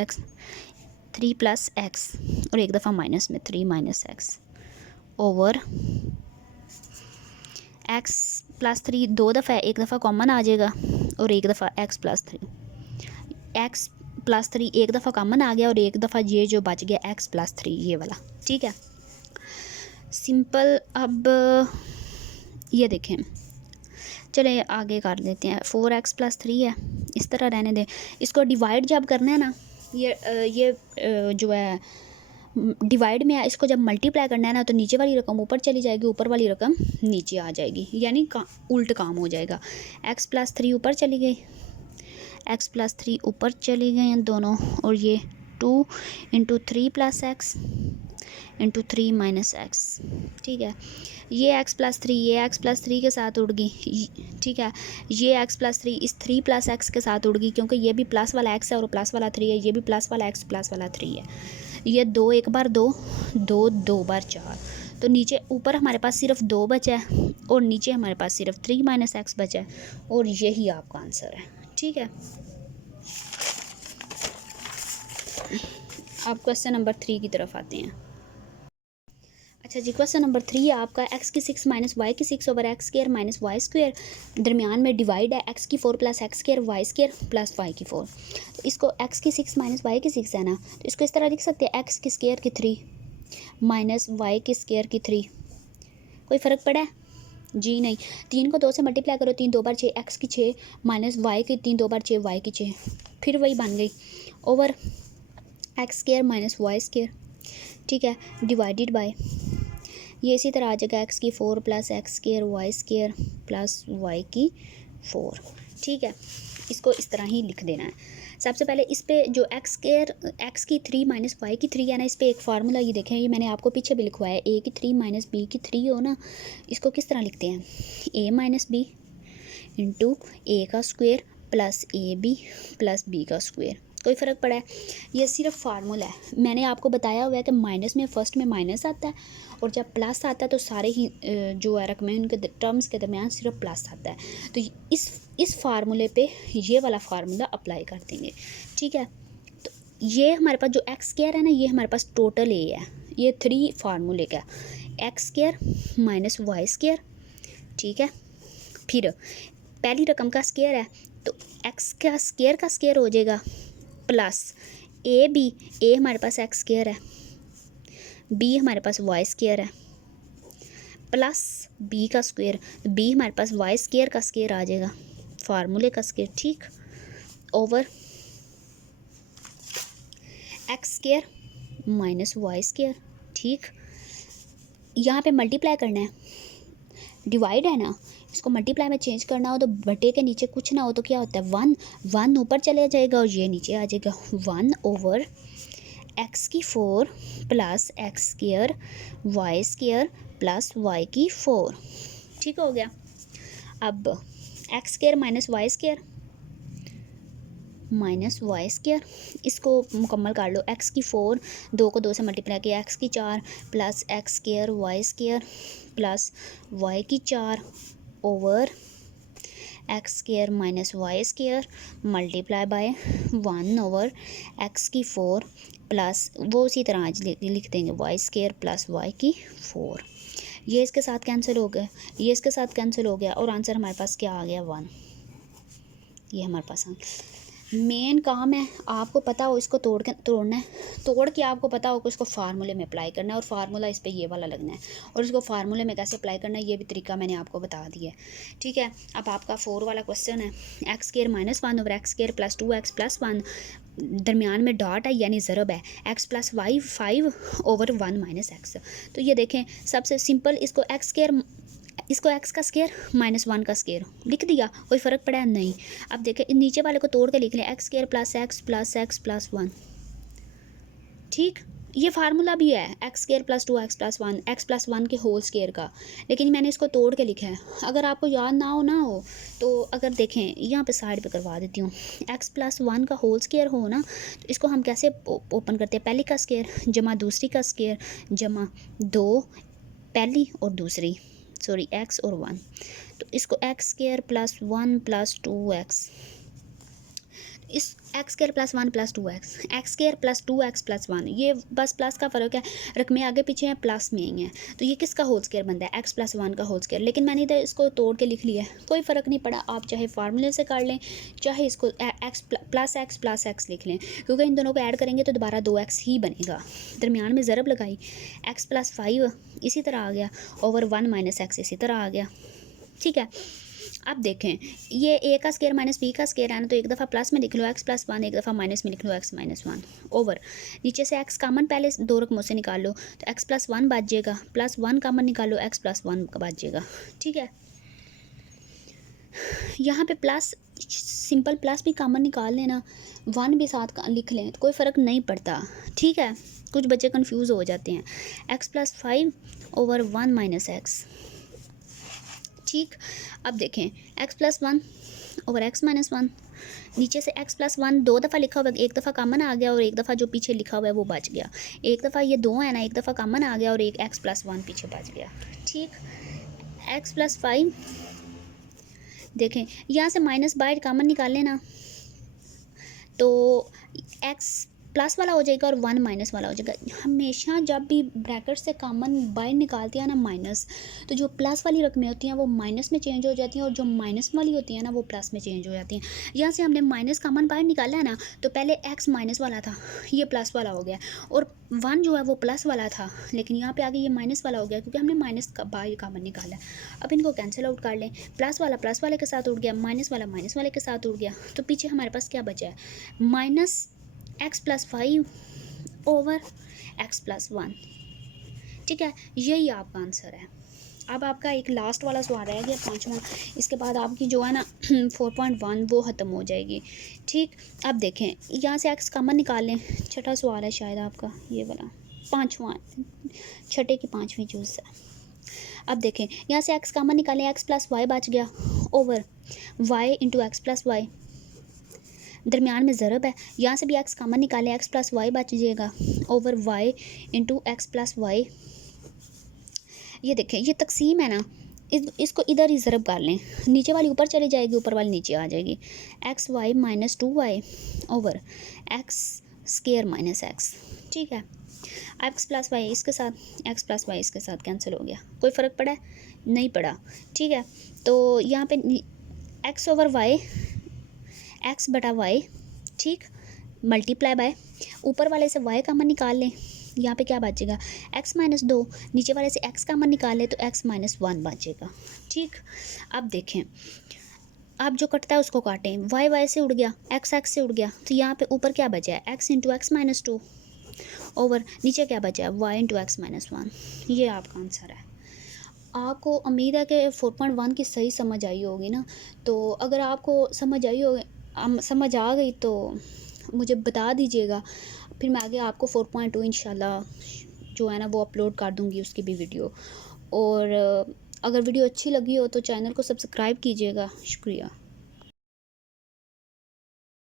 एक्स और एक दफ़ा माइनस में 3 minus x over x plus 3 दो दफ़ा है, एक दफ़ा कॉमन आ जाएगा और एक दफ़ा एक्स प्लस 3 एक दफ़ा कॉमन आ गया और एक दफ़ा ये जो बच गया एक्स प्लस 3 ये वाला। ठीक है, सिंपल। अब ये देखें, चले आगे कर लेते हैं। 4x प्लस 3 है, इस तरह रहने दें। इसको डिवाइड जब करना है ना, ये जो है डिवाइड में है, इसको जब मल्टीप्लाई करना है ना तो नीचे वाली रकम ऊपर चली जाएगी, ऊपर वाली रकम नीचे आ जाएगी, यानी उल्ट काम हो जाएगा। x प्लस 3 ऊपर चली गई, x प्लस 3 ऊपर चली गई हैं दोनों, और ये 2 into 3 plus x into 3 minus x. ठीक है, ये x प्लस 3 ये x प्लस 3 के साथ उड़ गई। ठीक है, ये x प्लस 3 इस 3 प्लस एक्स के साथ उड़ गई, क्योंकि ये भी प्लस वाला x है और प्लस वाला 3 है, ये भी प्लस वाला x प्लस वाला 3 है। ये 2 एक बार 2 2 2 बार 4, तो नीचे ऊपर हमारे पास सिर्फ 2 बचा है और नीचे हमारे पास सिर्फ 3 माइनस एक्स बचा है, और यही आपका आंसर है। ठीक है, अब क्वेश्चन नंबर 3 की तरफ आते हैं। अच्छा जी, क्वेश्चन नंबर 3 है आपका, x की 6 माइनस वाई की 6 over x square minus y square, दरमियान में डिवाइड है x की 4 plus x square y square plus y की 4। तो इसको x की 6 माइनस वाई की 6 है ना, तो इसको इस तरह लिख सकते हैं, x की स्क्वायर की 3 माइनस वाई की स्क्वायर की 3। कोई फ़र्क पड़ा है जी? नहीं। 3 को 2 से मल्टीप्लाई करो, 3 2 बार 6, x की 6 माइनस वाई की 3 2 बार 6 वाई की 6, फिर वही बन गई over x square minus y square. ठीक है, डिवाइडेड बाय ये इसी तरह आ जाएगा, x की 4 plus x square y square plus y की 4। ठीक है, इसको इस तरह ही लिख देना है। सबसे पहले इस पे जो एक्स स्क्वायर एक्स की 3 माइनस वाई की 3 है ना, इस पे एक फार्मूला ये देखें, ये मैंने आपको पीछे भी लिखवाया है, a की 3 माइनस बी की 3 हो ना, इसको किस तरह लिखते हैं, a minus b into a का square plus a b plus b का स्क्वायर। कोई फ़र्क पड़ा है? ये सिर्फ फार्मूला है। मैंने आपको बताया हुआ है कि माइनस में फर्स्ट में माइनस आता है और जब प्लस आता है तो सारे ही जो है रकमें उनके टर्म्स के दरमियान सिर्फ प्लस आता है। तो इस फार्मूले पे ये वाला फार्मूला अप्लाई कर देंगे। ठीक है, तो ये हमारे पास जो एक्स स्क्वायर है ना, ये हमारे पास टोटल ए है, ये 3 फार्मूले का, x square minus y square. ठीक है, फिर पहली रकम का स्क्वायर है तो एक्स का स्क्वायर हो जाएगा प्लस ए बी, ए हमारे पास एक्स स्क्वायर है, बी हमारे पास वाई स्क्वायर है, प्लस बी का स्क्वायर, बी हमारे पास वाई स्क्वायर का स्क्वायर आ जाएगा, फार्मूले का स्क्वायर। ठीक, over x square minus y square. ठीक, यहाँ पे मल्टीप्लाई करना है, डिवाइड है ना, इसको मल्टीप्लाई में चेंज करना हो तो बटे के नीचे कुछ ना हो तो क्या होता है, 1 ऊपर चले जाएगा और ये नीचे आ जाएगा, 1 ओवर एक्स की 4 plus x square y square plus y की 4। ठीक हो गया। अब x square minus y square, इसको मुकम्मल कर लो, एक्स की 4 2 को 2 से मल्टीप्लाई किया, एक्स की 4 plus x square y square plus y की 4 over x square minus y square multiply by 1 over x की 4 प्लस वो उसी तरह आज लिख देंगे वाई स्क्वायर प्लस वाई की 4। ये इसके साथ कैंसिल हो गया, ये इसके साथ कैंसिल हो गया और आंसर हमारे पास क्या आ गया, 1। ये हमारे पास मेन काम है, आपको पता हो इसको तोड़ना है, तोड़ के आपको पता हो कि इसको फार्मूले में अप्लाई करना है और फार्मूला इस पे ये वाला लगना है, और इसको फार्मूले में कैसे अप्लाई करना है ये भी तरीका मैंने आपको बता दिया है। ठीक है, अब आपका 4 वाला क्वेश्चन है, x square minus 1 over x square plus 2x plus 1, दरमियान में डॉट है यानी ज़रब है, x plus y 5 over 1 minus x. तो ये देखें सबसे सिंपल, इसको एक्स का स्क्वायर माइनस 1 का स्क्वायर लिख दिया, कोई फ़र्क पड़ा नहीं। अब देखें नीचे वाले को तोड़ के लिख लें, x square plus x plus 1। ठीक, ये फार्मूला भी है x square plus 2x plus 1 x plus 1 के होल स्क्वायर का, लेकिन मैंने इसको तोड़ के लिखा है। अगर आपको याद ना हो तो अगर देखें यहाँ पे साइड पे करवा देती हूँ, एक्स प्लस 1 का होल स्क्वायर हो ना, तो इसको हम कैसे ओपन करते हैं, पहली का स्क्वायर जमा दूसरी का स्क्वायर जमा 2 पहली और दूसरी, सॉरी एक्स और 1, तो इसको x square plus 1 plus 2x, इस x square plus 1 plus 2x, x square plus 2x plus 1, ये बस प्लस का फ़र्क है, रकमें आगे पीछे हैं प्लस में ही हैं, तो ये किसका होल स्क्वायर बनता है, x प्लस 1 का होल स्क्वायर। लेकिन मैंने इधर इसको तोड़ के लिख लिया है, कोई फ़र्क नहीं पड़ा, आप चाहे फार्मूले से कर लें, चाहे इसको x प्लस x लिख लें, क्योंकि इन दोनों को ऐड करेंगे तो दोबारा 2x ही बनेगा। दरमियान में ज़रब लगाई, x प्लस 5 इसी तरह आ गया, ओवर 1 माइनस x इसी तरह आ गया। ठीक है, अब देखें ये a का स्क्वायर माइनस b का स्क्वायर है ना, तो एक दफ़ा प्लस में लिख लो x प्लस 1, एक दफ़ा माइनस में लिख लो x माइनस 1, ओवर नीचे से x कामन पहले दो रकमों से निकाल लो, तो x प्लस 1 बच जाएगा, प्लस 1 कामन निकालो x प्लस 1 का बच जाएगा। ठीक है, यहाँ पे प्लस, सिंपल प्लस भी कामन निकाल लेना, 1 भी साथ लिख लें तो कोई फ़र्क नहीं पड़ता। ठीक है, कुछ बच्चे कंफ्यूज हो जाते हैं, x plus 5 over 1 minus x. ठीक, अब देखें x plus 1 over x minus 1, नीचे से x प्लस 1 दो दफ़ा लिखा हुआ है, एक दफ़ा कामन आ गया और एक दफ़ा जो पीछे लिखा हुआ है वो बच गया, एक दफ़ा ये दो है ना, एक दफ़ा कामन आ गया और एक x प्लस 1 पीछे बच गया। ठीक, x प्लस 5, देखें यहाँ से माइनस बाहर कामन निकाल लेना, तो x प्लस वाला हो जाएगा और 1 माइनस वाला हो जाएगा। हमेशा जब भी ब्रैकेट से कॉमन बाहर निकालते हैं ना माइनस, तो जो प्लस वाली रकमें होती हैं वो माइनस में चेंज हो जाती हैं और जो माइनस वाली होती हैं ना वो प्लस में चेंज हो जाती हैं। यहाँ से हमने माइनस कॉमन बाहर निकाला है ना, तो पहले x माइनस वाला था, ये प्लस वाला हो गया, और 1 जो है वो प्लस वाला था, लेकिन यहाँ पर आगे ये माइनस वाला हो गया क्योंकि हमने माइनस बाहर कॉमन निकाला। अब इनको कैंसिल आउट कर लें, प्लस वाला प्लस वाले के साथ उड़ गया, माइनस वाला माइनस वाले के साथ उड़ गया, तो पीछे हमारे पास क्या बचा है, minus x plus 5 over x plus 1। ठीक है, यही आपका आंसर है। अब आपका एक लास्ट वाला सवाल रह गया, 5वां, इसके बाद आपकी जो है ना 4.1 वो ख़त्म हो जाएगी। ठीक, अब देखें यहाँ से x कॉमन निकाल लें, छठा सवाल है शायद आपका ये वाला, 5वां, छठे की 5वीं चूज़ है। अब देखें यहाँ से x कॉमन निकालें, x प्लस वाई बच गया, over y into x plus y, दरमियान में ज़रब है, यहाँ से भी x कॉमन निकालें, x प्लस वाई बच जाएगा, over y into x plus y. ये देखें ये तकसीम है ना, इसको इधर ही ज़रब कर लें, नीचे वाली ऊपर चली जाएगी, ऊपर वाली नीचे आ जाएगी, x y minus 2y over x square minus x. ठीक है, एक्स प्लस वाई इसके साथ, एक्स प्लस वाई इसके साथ कैंसिल हो गया, कोई फ़र्क पड़ा है, नहीं पड़ा। ठीक है, तो यहाँ पे एक्स ओवर वाई, एक्स बटा वाई, ठीक, मल्टीप्लाई बाय, ऊपर वाले से वाई कॉमन निकाल लें, यहाँ पे क्या बचेगा, x माइनस 2, नीचे वाले से x कॉमन निकाल लें तो x माइनस 1 बचेगा। ठीक, अब देखें, अब जो कटता है उसको काटें, y से उड़ गया, x से उड़ गया, तो यहाँ पे ऊपर क्या बचा है, x into x minus 2 over नीचे क्या बचा है, y इंटू एक्स माइनस 1। ये आपका आंसर है। आपको उम्मीद है कि 4.1 की सही समझ आई होगी ना, तो अगर आपको समझ आई हो, समझ आ गई तो मुझे बता दीजिएगा, फिर मैं आगे आपको 4.2 इंशाल्लाह जो है ना वो अपलोड कर दूँगी उसकी भी वीडियो। और अगर वीडियो अच्छी लगी हो तो चैनल को सब्सक्राइब कीजिएगा। शुक्रिया।